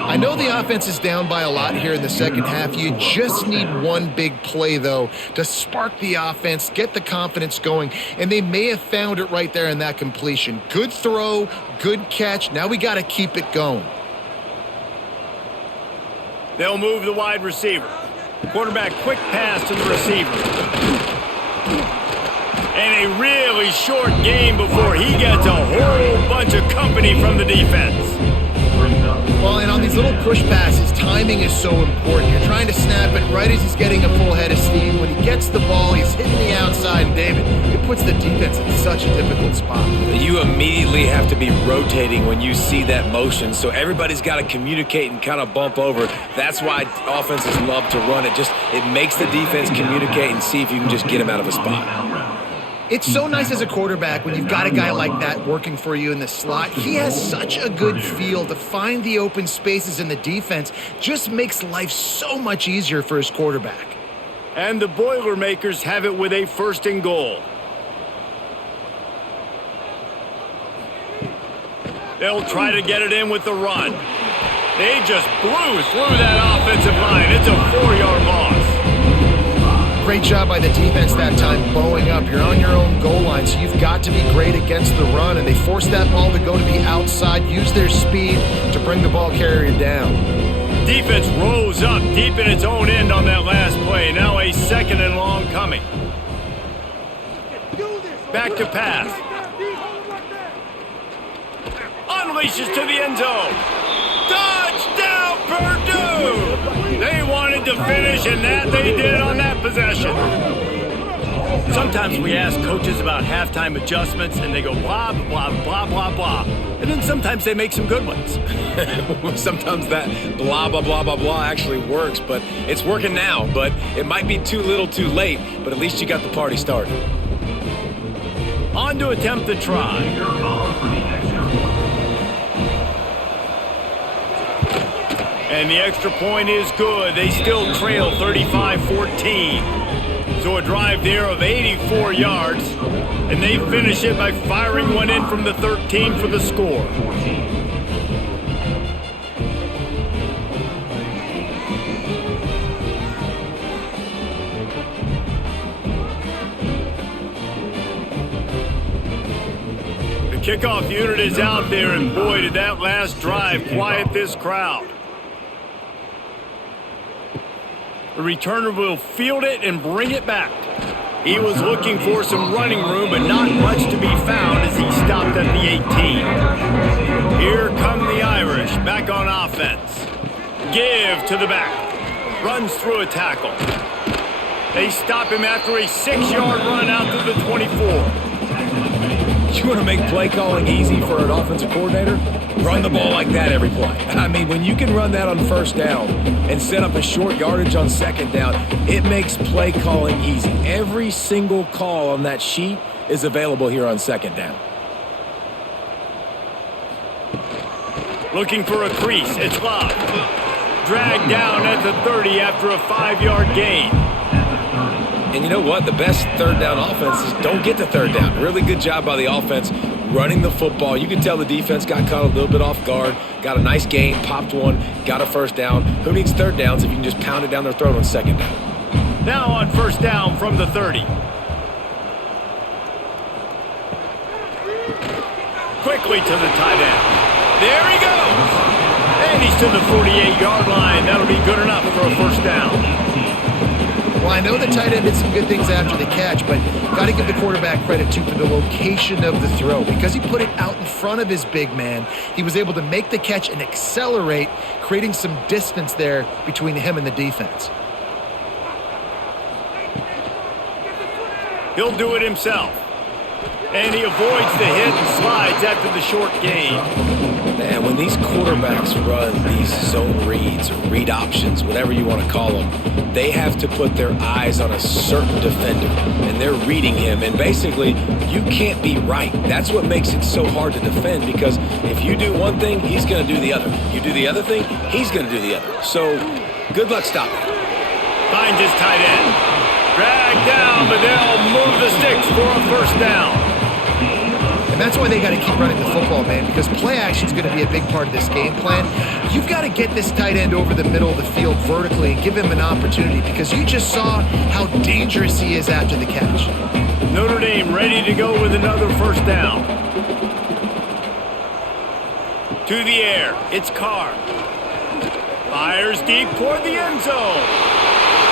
I know the offense is down by a lot here in the second half. You just need one big play, though, to spark the offense, get the confidence going, and they may have found it right there in that completion. Good throw, good catch. Now we got to keep it going. They'll move the wide receiver. Quarterback quick pass to the receiver. And a really short game before he gets a whole bunch of company from the defense. Well, and on these little push passes, timing is so important. You're trying to snap it right as he's getting a full head of steam. When he gets the ball, he's hitting the outside, and David, it puts the defense in such a difficult spot. You immediately have to be rotating when you see that motion, so everybody's got to communicate and kind of bump over. That's why offenses love to run it. It makes the defense communicate and see if you can just get him out of a spot. It's so nice as a quarterback when you've got a guy like that working for you in the slot. He has such a good feel to find the open spaces in the defense. Just makes life so much easier for his quarterback. And the Boilermakers have it with a 1st and goal. They'll try to get it in with the run. They just blew through that offensive line. It's a 4-yard loss. Great job by the defense that time, bowing up. You're on your own goal line, so you've got to be great against the run, and they forced that ball to go to the outside, use their speed to bring the ball carrier down. Defense rose up deep in its own end on that last play. Now a 2nd and long coming. Back to pass. Unleashes to the end zone. Touchdown, Purdue! They wanted to finish, and that they did on that possession. Sometimes we ask coaches about halftime adjustments, and they go blah, blah, blah, blah, blah. And then sometimes they make some good ones. Sometimes that blah, blah, blah, blah, blah actually works, but it's working now. But it might be too little too late, but at least you got the party started. On to attempt the try. And the extra point is good. They still trail 35-14. So a drive there of 84 yards. And they finish it by firing one in from the 13 for the score. The kickoff unit is out there, and boy, did that last drive quiet this crowd. The returner will field it and bring it back. He was looking for some running room, but not much to be found as he stopped at the 18. Here come the Irish, back on offense. Give to the back. Runs through a tackle. They stop him after a 6-yard run out to the 24. You want to make play calling easy for an offensive coordinator? Run the ball like that every play. I mean, when you can run that on 1st down and set up a short yardage on 2nd down, it makes play calling easy. Every single call on that sheet is available here on 2nd down. Looking for a crease. It's Love. Dragged down at the 30 after a 5-yard gain. And you know what? The best 3rd down offense is don't get to 3rd down. Really good job by the offense running the football. You can tell the defense got caught a little bit off guard, got a nice gain, popped one, got a 1st down. Who needs 3rd downs if you can just pound it down their throat on 2nd down? Now on 1st down from the 30. Quickly to the tight end. There he goes. And he's to the 48-yard line. That'll be good enough for a 1st down. Well, I know the tight end did some good things after the catch, but got to give the quarterback credit, too, for the location of the throw. Because he put it out in front of his big man, he was able to make the catch and accelerate, creating some distance there between him and the defense. He'll do it himself. And he avoids the hit and slides after the short gain. Man, when these quarterbacks run these zone reads or read options, whatever you want to call them, they have to put their eyes on a certain defender, and they're reading him. And basically, you can't be right. That's what makes it so hard to defend, because if you do one thing, he's going to do the other. You do the other thing, he's going to do the other. So, good luck stopping. Finds his tight end. Dragged down, but they'll move the sticks for a 1st down. And that's why they got to keep running the football, man, because play action is going to be a big part of this game plan. You've got to get this tight end over the middle of the field vertically and give him an opportunity, because you just saw how dangerous he is after the catch. Notre Dame ready to go with another 1st down. To the air. It's Carr. Fires deep toward the end zone.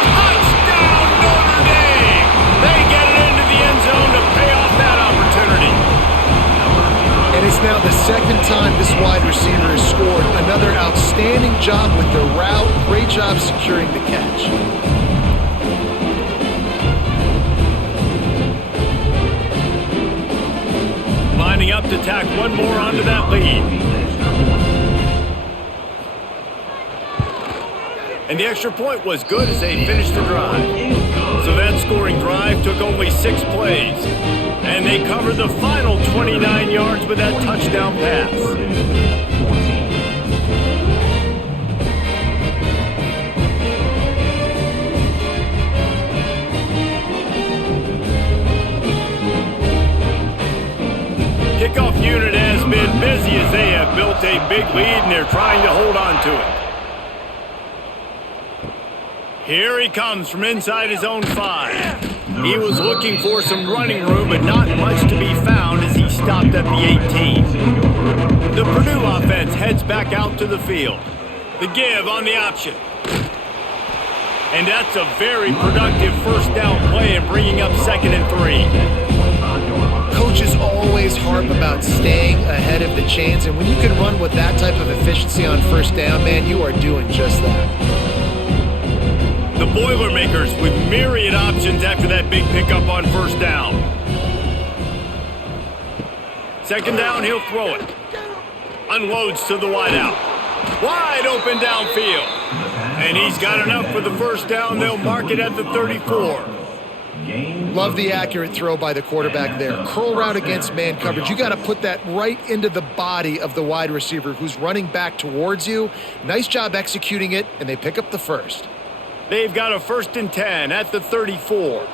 Touchdown, Notre Dame! They get it into the end zone to pay off that opportunity. And it's now the 2nd time this wide receiver has scored. Another outstanding job with the route. Great job securing the catch. Lining up to tack one more onto that lead. And the extra point was good as they finished the drive. So that scoring drive took only 6 plays. And they covered the final 29 yards with that touchdown pass. Kickoff unit has been busy as they have built a big lead and they're trying to hold on to it. Here he comes from inside his own 5. He was looking for some running room, but not much to be found as he stopped at the 18. The Purdue offense heads back out to the field. The give on the option. And that's a very productive first down play in bringing up 2nd and 3. Coaches always harp about staying ahead of the chains, and when you can run with that type of efficiency on first down, man, you are doing just that. The Boilermakers with myriad options after that big pickup on first down. 2nd down, he'll throw it. Unloads to the wideout. Wide open downfield. And he's got enough for the first down. They'll mark it at the 34. Love the accurate throw by the quarterback there. Curl route against man coverage. You got to put that right into the body of the wide receiver who's running back towards you. Nice job executing it, and they pick up the first. They've got a 1st and 10 at the 34.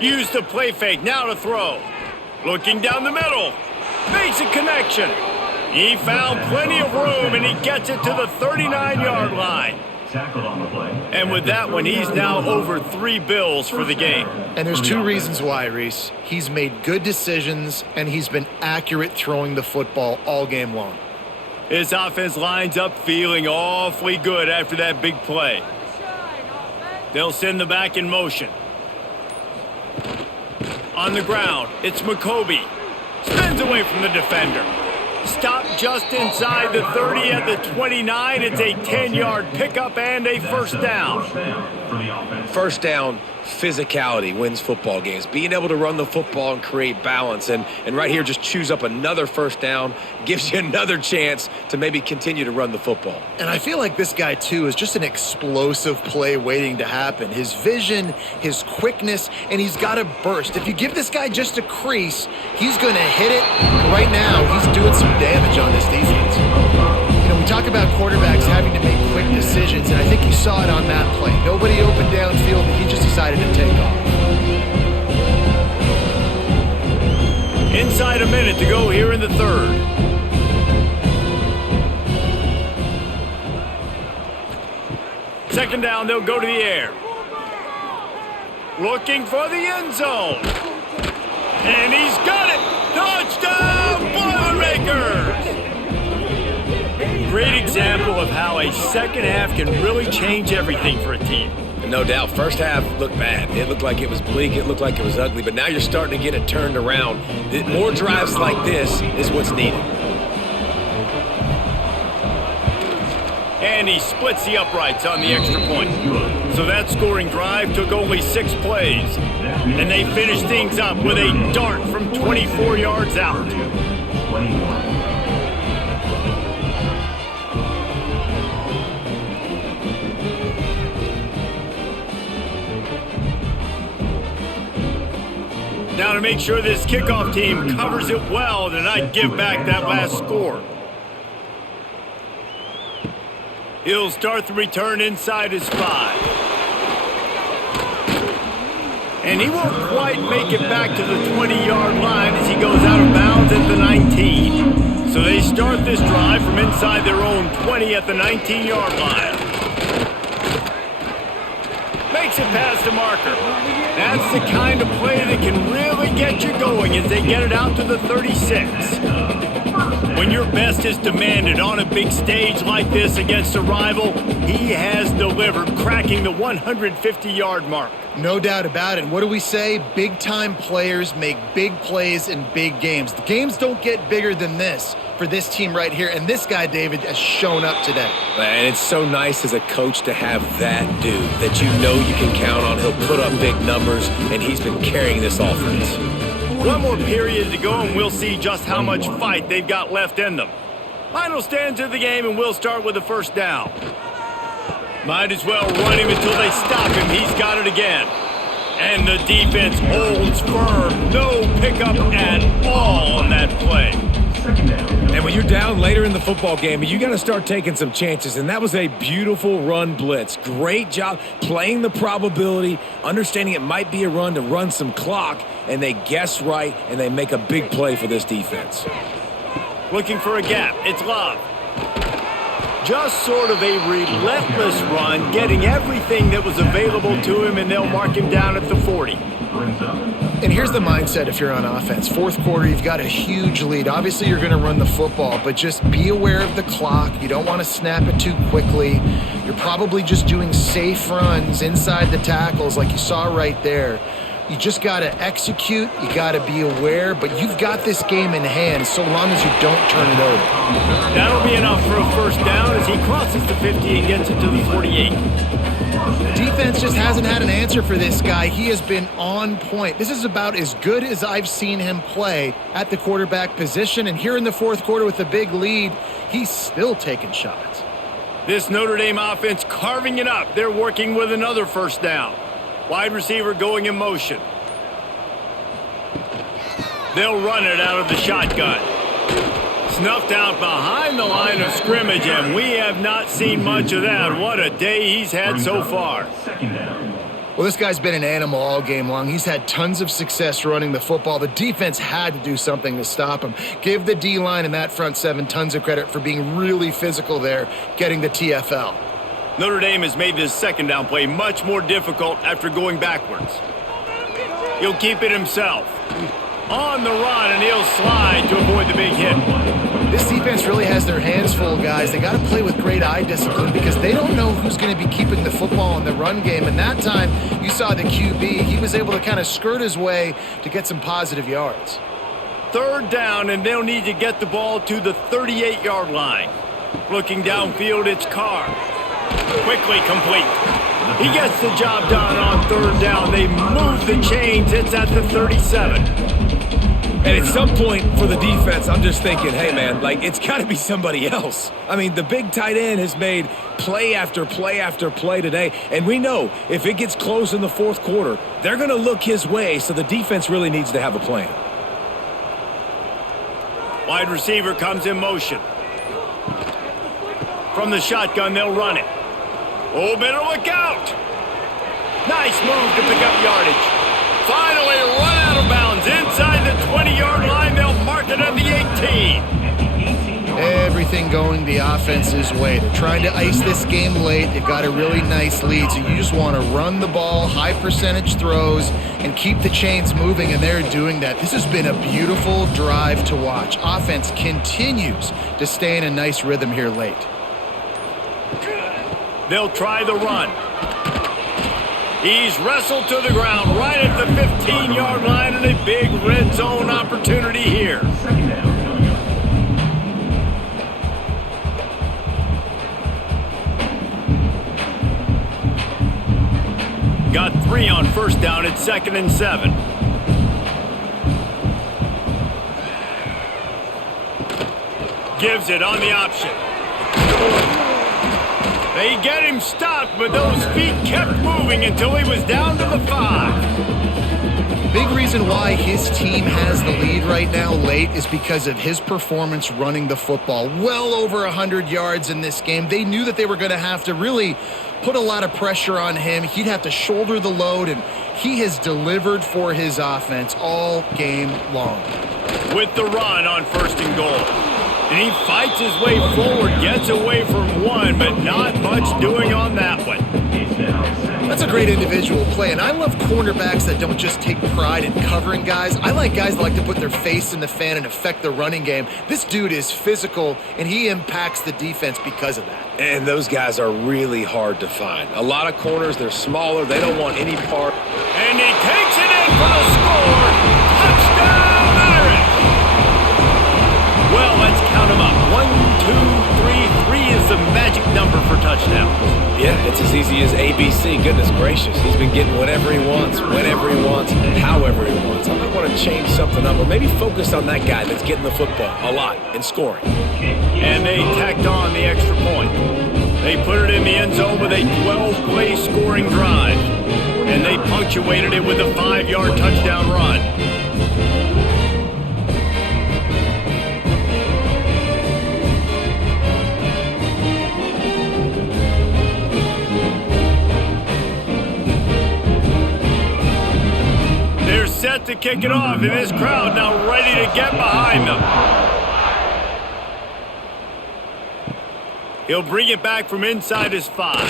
Use the play fake, now to throw. Looking down the middle. Makes a connection. He found plenty of room, and he gets it to the 39-yard line. Tackled on the play. And with that one, he's now over 3 bills for the game. And there's 2 reasons why, Reese. He's made good decisions, and he's been accurate throwing the football all game long. His offense lines up feeling awfully good after that big play. They'll send the back in motion. On the ground, it's McCoby. Spins away from the defender. Stopped just inside the 30 at the 29. It's a 10-yard pickup and a first down. First down, physicality wins football games. Being able to run the football and create balance. And right here, just choose up another first down, gives you another chance to maybe continue to run the football. And I feel like this guy, too, is just an explosive play waiting to happen. His vision, his quickness, and he's got a burst. If you give this guy just a crease, he's going to hit it. Right now, he's doing some damage on this defense. You know, we talk about quarterbacks having to make quick decisions, and I think you saw it on that play. Nobody opened downfield, and he just decided to take off. Inside a minute to go here in the 3rd. Second down, they'll go to the air. Looking for the end zone. And he's got it! Touchdown, Boilermakers! Great example of how a second half can really change everything for a team. No doubt. First half looked bad. It looked like it was bleak. It looked like it was ugly. But now you're starting to get it turned around. More drives like this is what's needed. And he splits the uprights on the extra point. So that scoring drive took only 6 plays. And they finished things up with a dart from 24 yards out. 21. Now to make sure this kickoff team covers it well to not give back that last score. He'll start the return inside his 5. And he won't quite make it back to the 20-yard line as he goes out of bounds at the 19. So they start this drive from inside their own 20 at the 19-yard line. Makes it past the marker. That's the kind of play that can really get you going as they get it out to the 36. When your best is demanded on a big stage like this against a rival, he has delivered, cracking the 150-yard mark. No doubt about it. What do we say? Big-time players make big plays in big games. The games don't get bigger than this for this team right here, and this guy, David, has shown up today. And it's so nice as a coach to have that dude that you know you can count on. He'll put up big numbers, and he's been carrying this offense. One more period to go, and we'll see just how much fight they've got left in them. Final stands of the game, and we'll start with the first down. Might as well run him until they stop him. He's got it again. And the defense holds firm. No pickup at all on that play. And when you're down later in the football game, you got to start taking some chances. And that was a beautiful run blitz. Great job playing the probability, understanding it might be a run to run some clock, and they guess right, and they make a big play for this defense. Looking for a gap. It's Love. Just sort of a relentless run, getting everything that was available to him, and they'll mark him down at the 40. And here's the mindset if you're on offense. Fourth quarter, you've got a huge lead. Obviously, you're going to run the football, but just be aware of the clock. You don't want to snap it too quickly. You're probably just doing safe runs inside the tackles like you saw right there. You just got to execute. You got to be aware, but you've got this game in hand so long as you don't turn it over. That'll be enough for a first down as he crosses the 50 and gets it to the 48. Defense just hasn't had an answer for this guy. He has been on point. This is about as good as I've seen him play at the quarterback position, and here in the fourth quarter with the big lead, he's still taking shots. This Notre Dame offense carving it up. They're working with another first down. Wide receiver going in motion. They'll run it out of the shotgun. Snuffed out behind the line of scrimmage, and we have not seen much of that. What a day he's had so far. Well, this guy's been an animal all game long. He's had tons of success running the football. The defense had to do something to stop him. Give the D-line and that front seven tons of credit for being really physical there, getting the TFL. Notre Dame has made this second down play much more difficult after going backwards. He'll keep it himself. On the run, and he'll slide to avoid the big hit. This defense really has their hands full, guys. They got to play with great eye discipline because they don't know who's going to be keeping the football in the run game. And that time, you saw the QB. He was able to kind of skirt his way to get some positive yards. Third down, and they'll need to get the ball to the 38-yard line. Looking downfield, it's Carr. Quickly complete. He gets the job done on third down. They move the chains. It's at the 37. And at some point for the defense, I'm just thinking, hey, man, like, it's got to be somebody else. I mean, the big tight end has made play after play after play today. And we know if it gets close in the fourth quarter, they're going to look his way, so the defense really needs to have a plan. Wide receiver comes in motion. From the shotgun, they'll run it. Oh, better look out. Nice move to pick up yardage. Finally run out of bounds inside the 20-yard line. They'll mark it at the 18. Everything going the offense's way. They're trying to ice this game late. They've got a really nice lead, so you just want to run the ball, high percentage throws, and keep the chains moving, and they're doing that. This has been a beautiful drive to watch. Offense continues to stay in a nice rhythm here late. They'll try the run. He's wrestled to the ground right at the 15-yard line, and a big red zone opportunity here. Got 3 on first down at 2nd and 7. Gives it on the option. They get him stopped, but those feet kept moving until he was down to the 5. Big reason why his team has the lead right now late is because of his performance running the football. Well over 100 yards in this game. They knew that they were going to have to really put a lot of pressure on him. He'd have to shoulder the load, and he has delivered for his offense all game long. With the run on 1st and goal. And he fights his way forward, gets away from one, but not much doing on that one. That's a great individual play, and I love cornerbacks that don't just take pride in covering guys. I like guys that like to put their face in the fan and affect the running game. This dude is physical, and he impacts the defense because of that. And those guys are really hard to find. A lot of corners, they're smaller. They don't want any part. And he takes it in for the score. Touchdown, Irish! Well, let's count them up. 1, 2, 3. 3 is the magic number for touchdowns. Yeah, it's as easy as ABC. Goodness gracious. He's been getting whatever he wants, whenever he wants, however he wants. I might want to change something up or maybe focus on that guy that's getting the football a lot and scoring. And they tacked on the extra point. They put it in the end zone with a 12-play scoring drive. And they punctuated it with a 5-yard touchdown run. They're set to kick it off, and this crowd now ready to get behind them. He'll bring it back from inside his 5.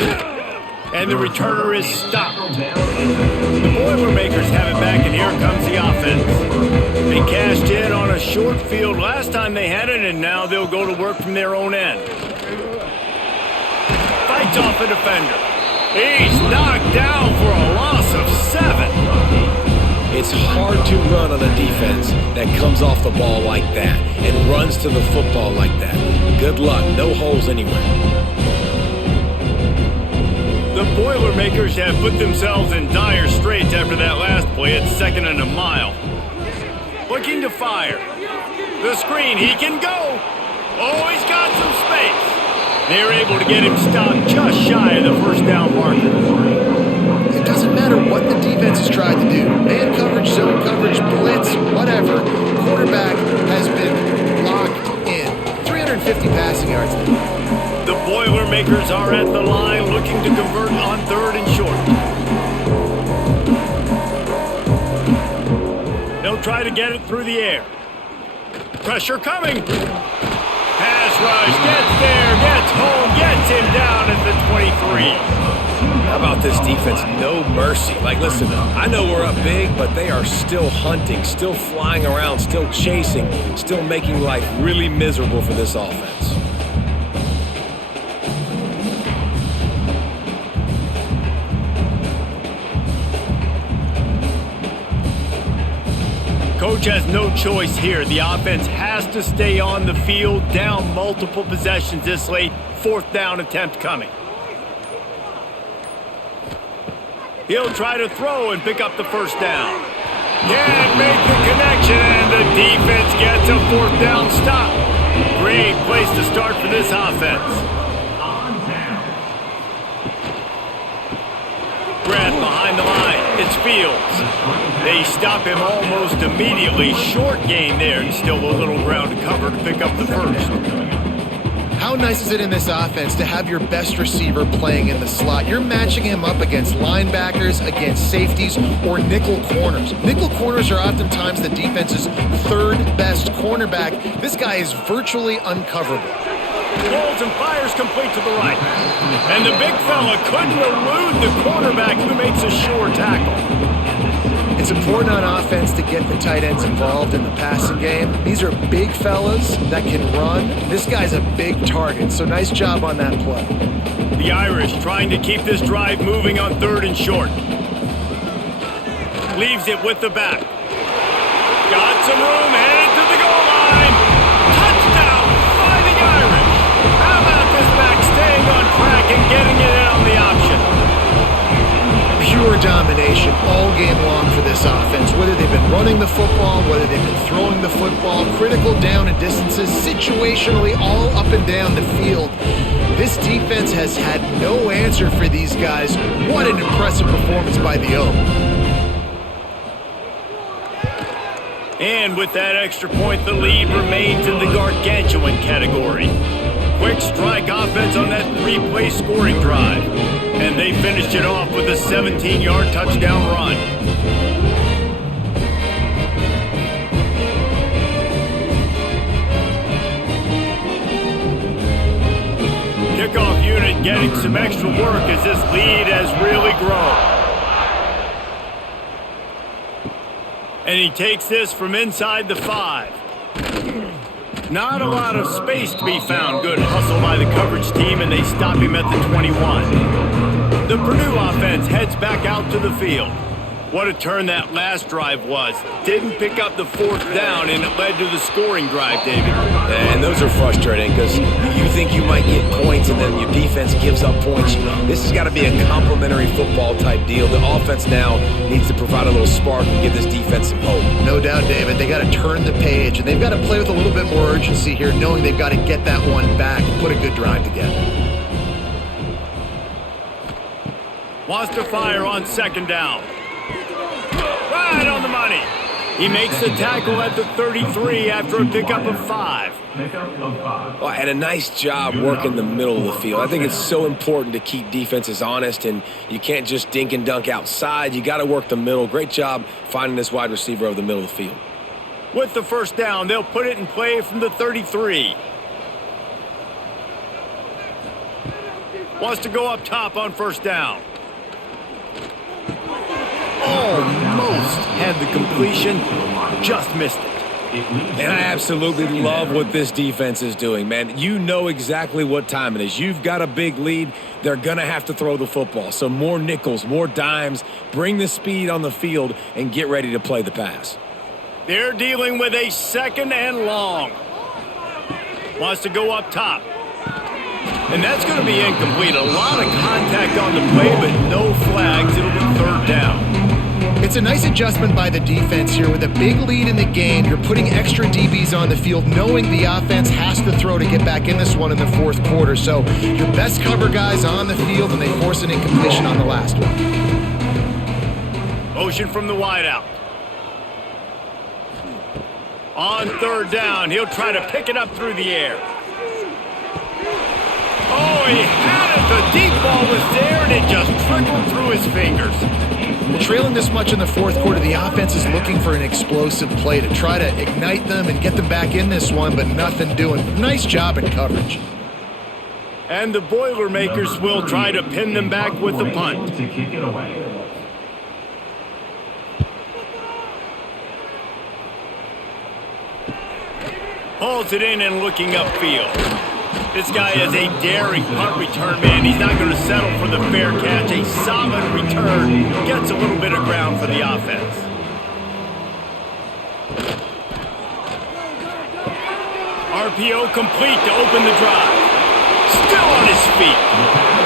And the returner is stopped. The Boilermakers have it back, and here comes the offense. They cashed in on a short field last time they had it, and now they'll go to work from their own end. Fights off a defender. He's knocked down for a loss of 7. It's hard to run on a defense that comes off the ball like that and runs to the football like that. Good luck. No holes anywhere. The Boilermakers have put themselves in dire straits after that last play at 2nd and a mile. Looking to fire. The screen, he can go. Oh, he's got some space. They're able to get him stopped just shy of the first down marker. It doesn't matter what the defense has tried to do. Man coverage, zone coverage, blitz, whatever. Quarterback has been locked in. 350 passing yards now. The Boilermakers are at the line looking to convert on 3rd and short. They'll try to get it through the air. Pressure coming. Pass rush, gets there, gets home, gets him down at the 23. How about this defense? No mercy. Like, listen, I know we're up big, but they are still hunting, still flying around, still chasing, still making life really miserable for this offense. Coach has no choice here. The offense has to stay on the field, down multiple possessions this late. 4th down attempt coming. He'll try to throw and pick up the first down. Can't make the connection, and the defense gets a 4th down stop. Great place to start for this offense. Brad behind the line. It's Fields. They stop him almost immediately. Short gain there, and still a little ground to cover to pick up the first. How nice is it in this offense to have your best receiver playing in the slot? You're matching him up against linebackers, against safeties, or nickel corners. Nickel corners are oftentimes the defense's 3rd best cornerback. This guy is virtually uncoverable. Rolls and fires complete to the right. And the big fella couldn't elude the cornerback who makes a sure tackle. It's important on offense to get the tight ends involved in the passing game. These are big fellas that can run. This guy's a big target, so nice job on that play. The Irish trying to keep this drive moving on 3rd and short. Leaves it with the back. Got some room, headed to the goal line. Touchdown, Fighting Irish. How about this back staying on track and getting it in on the option? Pure domination all game long for this offense. Whether they've been running the football, whether they've been throwing the football, critical down and distances, situationally all up and down the field. This defense has had no answer for these guys. What an impressive performance by the O. And with that extra point, the lead remains in the gargantuan category. Quick strike offense on that 3-play scoring drive. And they finished it off with a 17-yard touchdown run. Kickoff unit getting some extra work as this lead has really grown. And he takes this from inside the 5. Not a lot of space to be found. Good hustle by the coverage team, and they stop him at the 21. The Purdue offense heads back out to the field. What a turn that last drive was. Didn't pick up the 4th down, and it led to the scoring drive, David. And those are frustrating because you think you might get points and then your defense gives up points. This has got to be a complementary football type deal. The offense now needs to provide a little spark and give this defense some hope. No doubt, David. They got to turn the page, and they've got to play with a little bit more urgency here, knowing they've got to get that one back and put a good drive together. Wants to fire on 2nd down. Right on the money. He makes the tackle at the 33 after a pickup of 5. Well, and a nice job working the middle of the field. I think it's so important to keep defenses honest, and you can't just dink and dunk outside. You got to work the middle. Great job finding this wide receiver over the middle of the field. With the 1st down, they'll put it in play from the 33. Wants to go up top on first down. Almost had the completion, just missed it. And I absolutely love what this defense is doing, man. You know exactly what time it is. You've got a big lead. They're going to have to throw the football. So more nickels, more dimes, bring the speed on the field, and get ready to play the pass. They're dealing with a 2nd and long. Wants to go up top. And that's going to be incomplete. A lot of contact on the play, but no flags. It'll be 3rd down. It's a nice adjustment by the defense here. With a big lead in the game, you're putting extra DBs on the field, knowing the offense has to throw to get back in this one in the 4th quarter. So your best cover guys on the field, and they force an incompletion on the last one. Motion from the wideout. On 3rd down, he'll try to pick it up through the air. Oh, he had it. The deep ball was there, and it just trickled through his fingers. Well, trailing this much in the 4th quarter, the offense is looking for an explosive play to try to ignite them and get them back in this one, but nothing doing. Nice job in coverage. And the Boilermakers will try to pin them back with the punt. To kick it away. Hauls it in and looking upfield. This guy is a daring punt return man. He's not going to settle for the fair catch. A solid return. Gets a little bit of ground for the offense. RPO complete to open the drive. Still on his feet.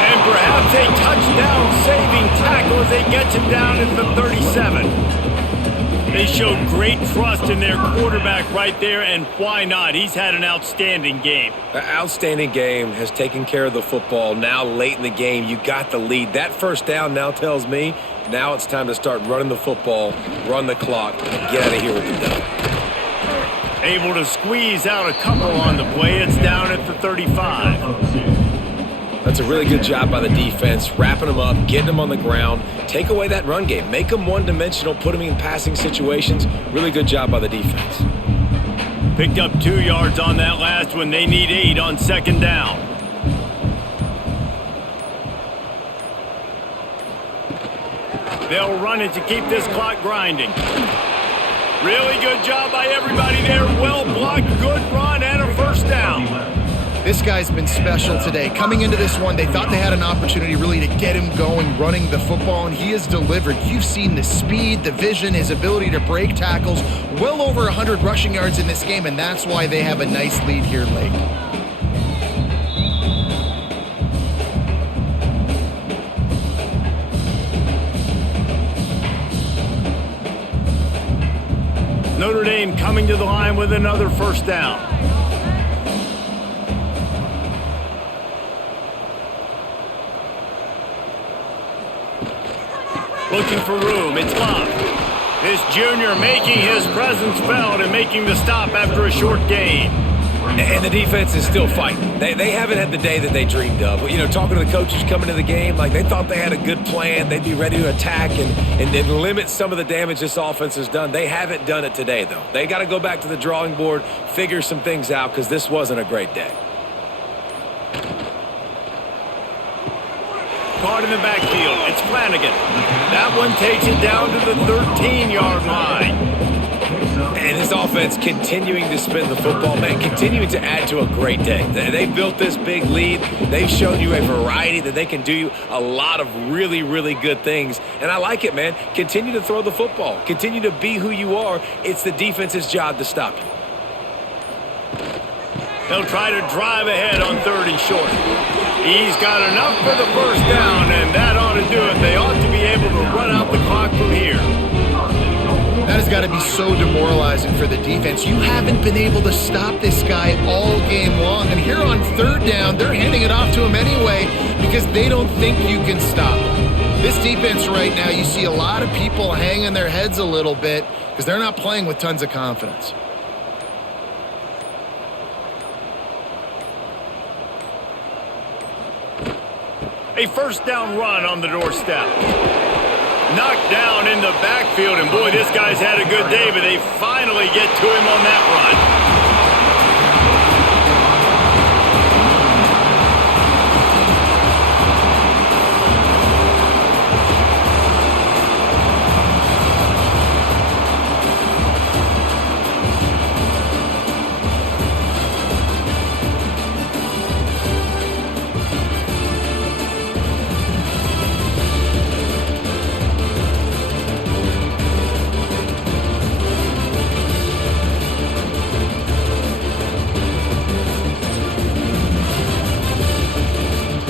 And perhaps a touchdown-saving tackle as they get him down at the 37. They showed great trust in their quarterback right there, and why not? He's had an outstanding game. An outstanding game, has taken care of the football. Now late in the game, you got the lead. That 1st down now tells me now it's time to start running the football, run the clock, and get out of here with the dub. Able to squeeze out a couple on the play. It's down at the 35. That's a really good job by the defense, wrapping them up, getting them on the ground. Take away that run game. Make them one-dimensional, put them in passing situations. Really good job by the defense. Picked up 2 yards on that last one. They need 8 on 2nd down. They'll run it to keep this clock grinding. Really good job by everybody there. Well blocked, good run, and a 1st down. This guy's been special today. Coming into this one, they thought they had an opportunity really to get him going, running the football, and he has delivered. You've seen the speed, the vision, his ability to break tackles. Well over 100 rushing yards in this game, and that's why they have a nice lead here late. Notre Dame coming to the line with another 1st down. Looking for room. It's Love. This junior making his presence felt and making the stop after a short gain. And the defense is still fighting. They haven't had the day that they dreamed of. You know, talking to the coaches coming to the game, like they thought they had a good plan. They'd be ready to attack and limit some of the damage this offense has done. They haven't done it today, though. They got to go back to the drawing board, figure some things out, because this wasn't a great day. Caught in the backfield. It's Flanagan. That one takes it down to the 13-yard line. And this offense continuing to spin the football, man, continuing to add to a great day. They built this big lead. They've shown you a variety that they can do a lot of really, really good things. And I like it, man. Continue to throw the football. Continue to be who you are. It's the defense's job to stop you. They'll try to drive ahead on 3rd and short. He's got enough for the 1st down, and that ought to do it. They ought to be able to run out the clock from here. That has got to be so demoralizing for the defense. You haven't been able to stop this guy all game long. And here on 3rd down, they're handing it off to him anyway because they don't think you can stop him. This defense right now, you see a lot of people hanging their heads a little bit because they're not playing with tons of confidence. A 1st down run on the doorstep. Knocked down in the backfield, and boy, this guy's had a good day, but they finally get to him on that run.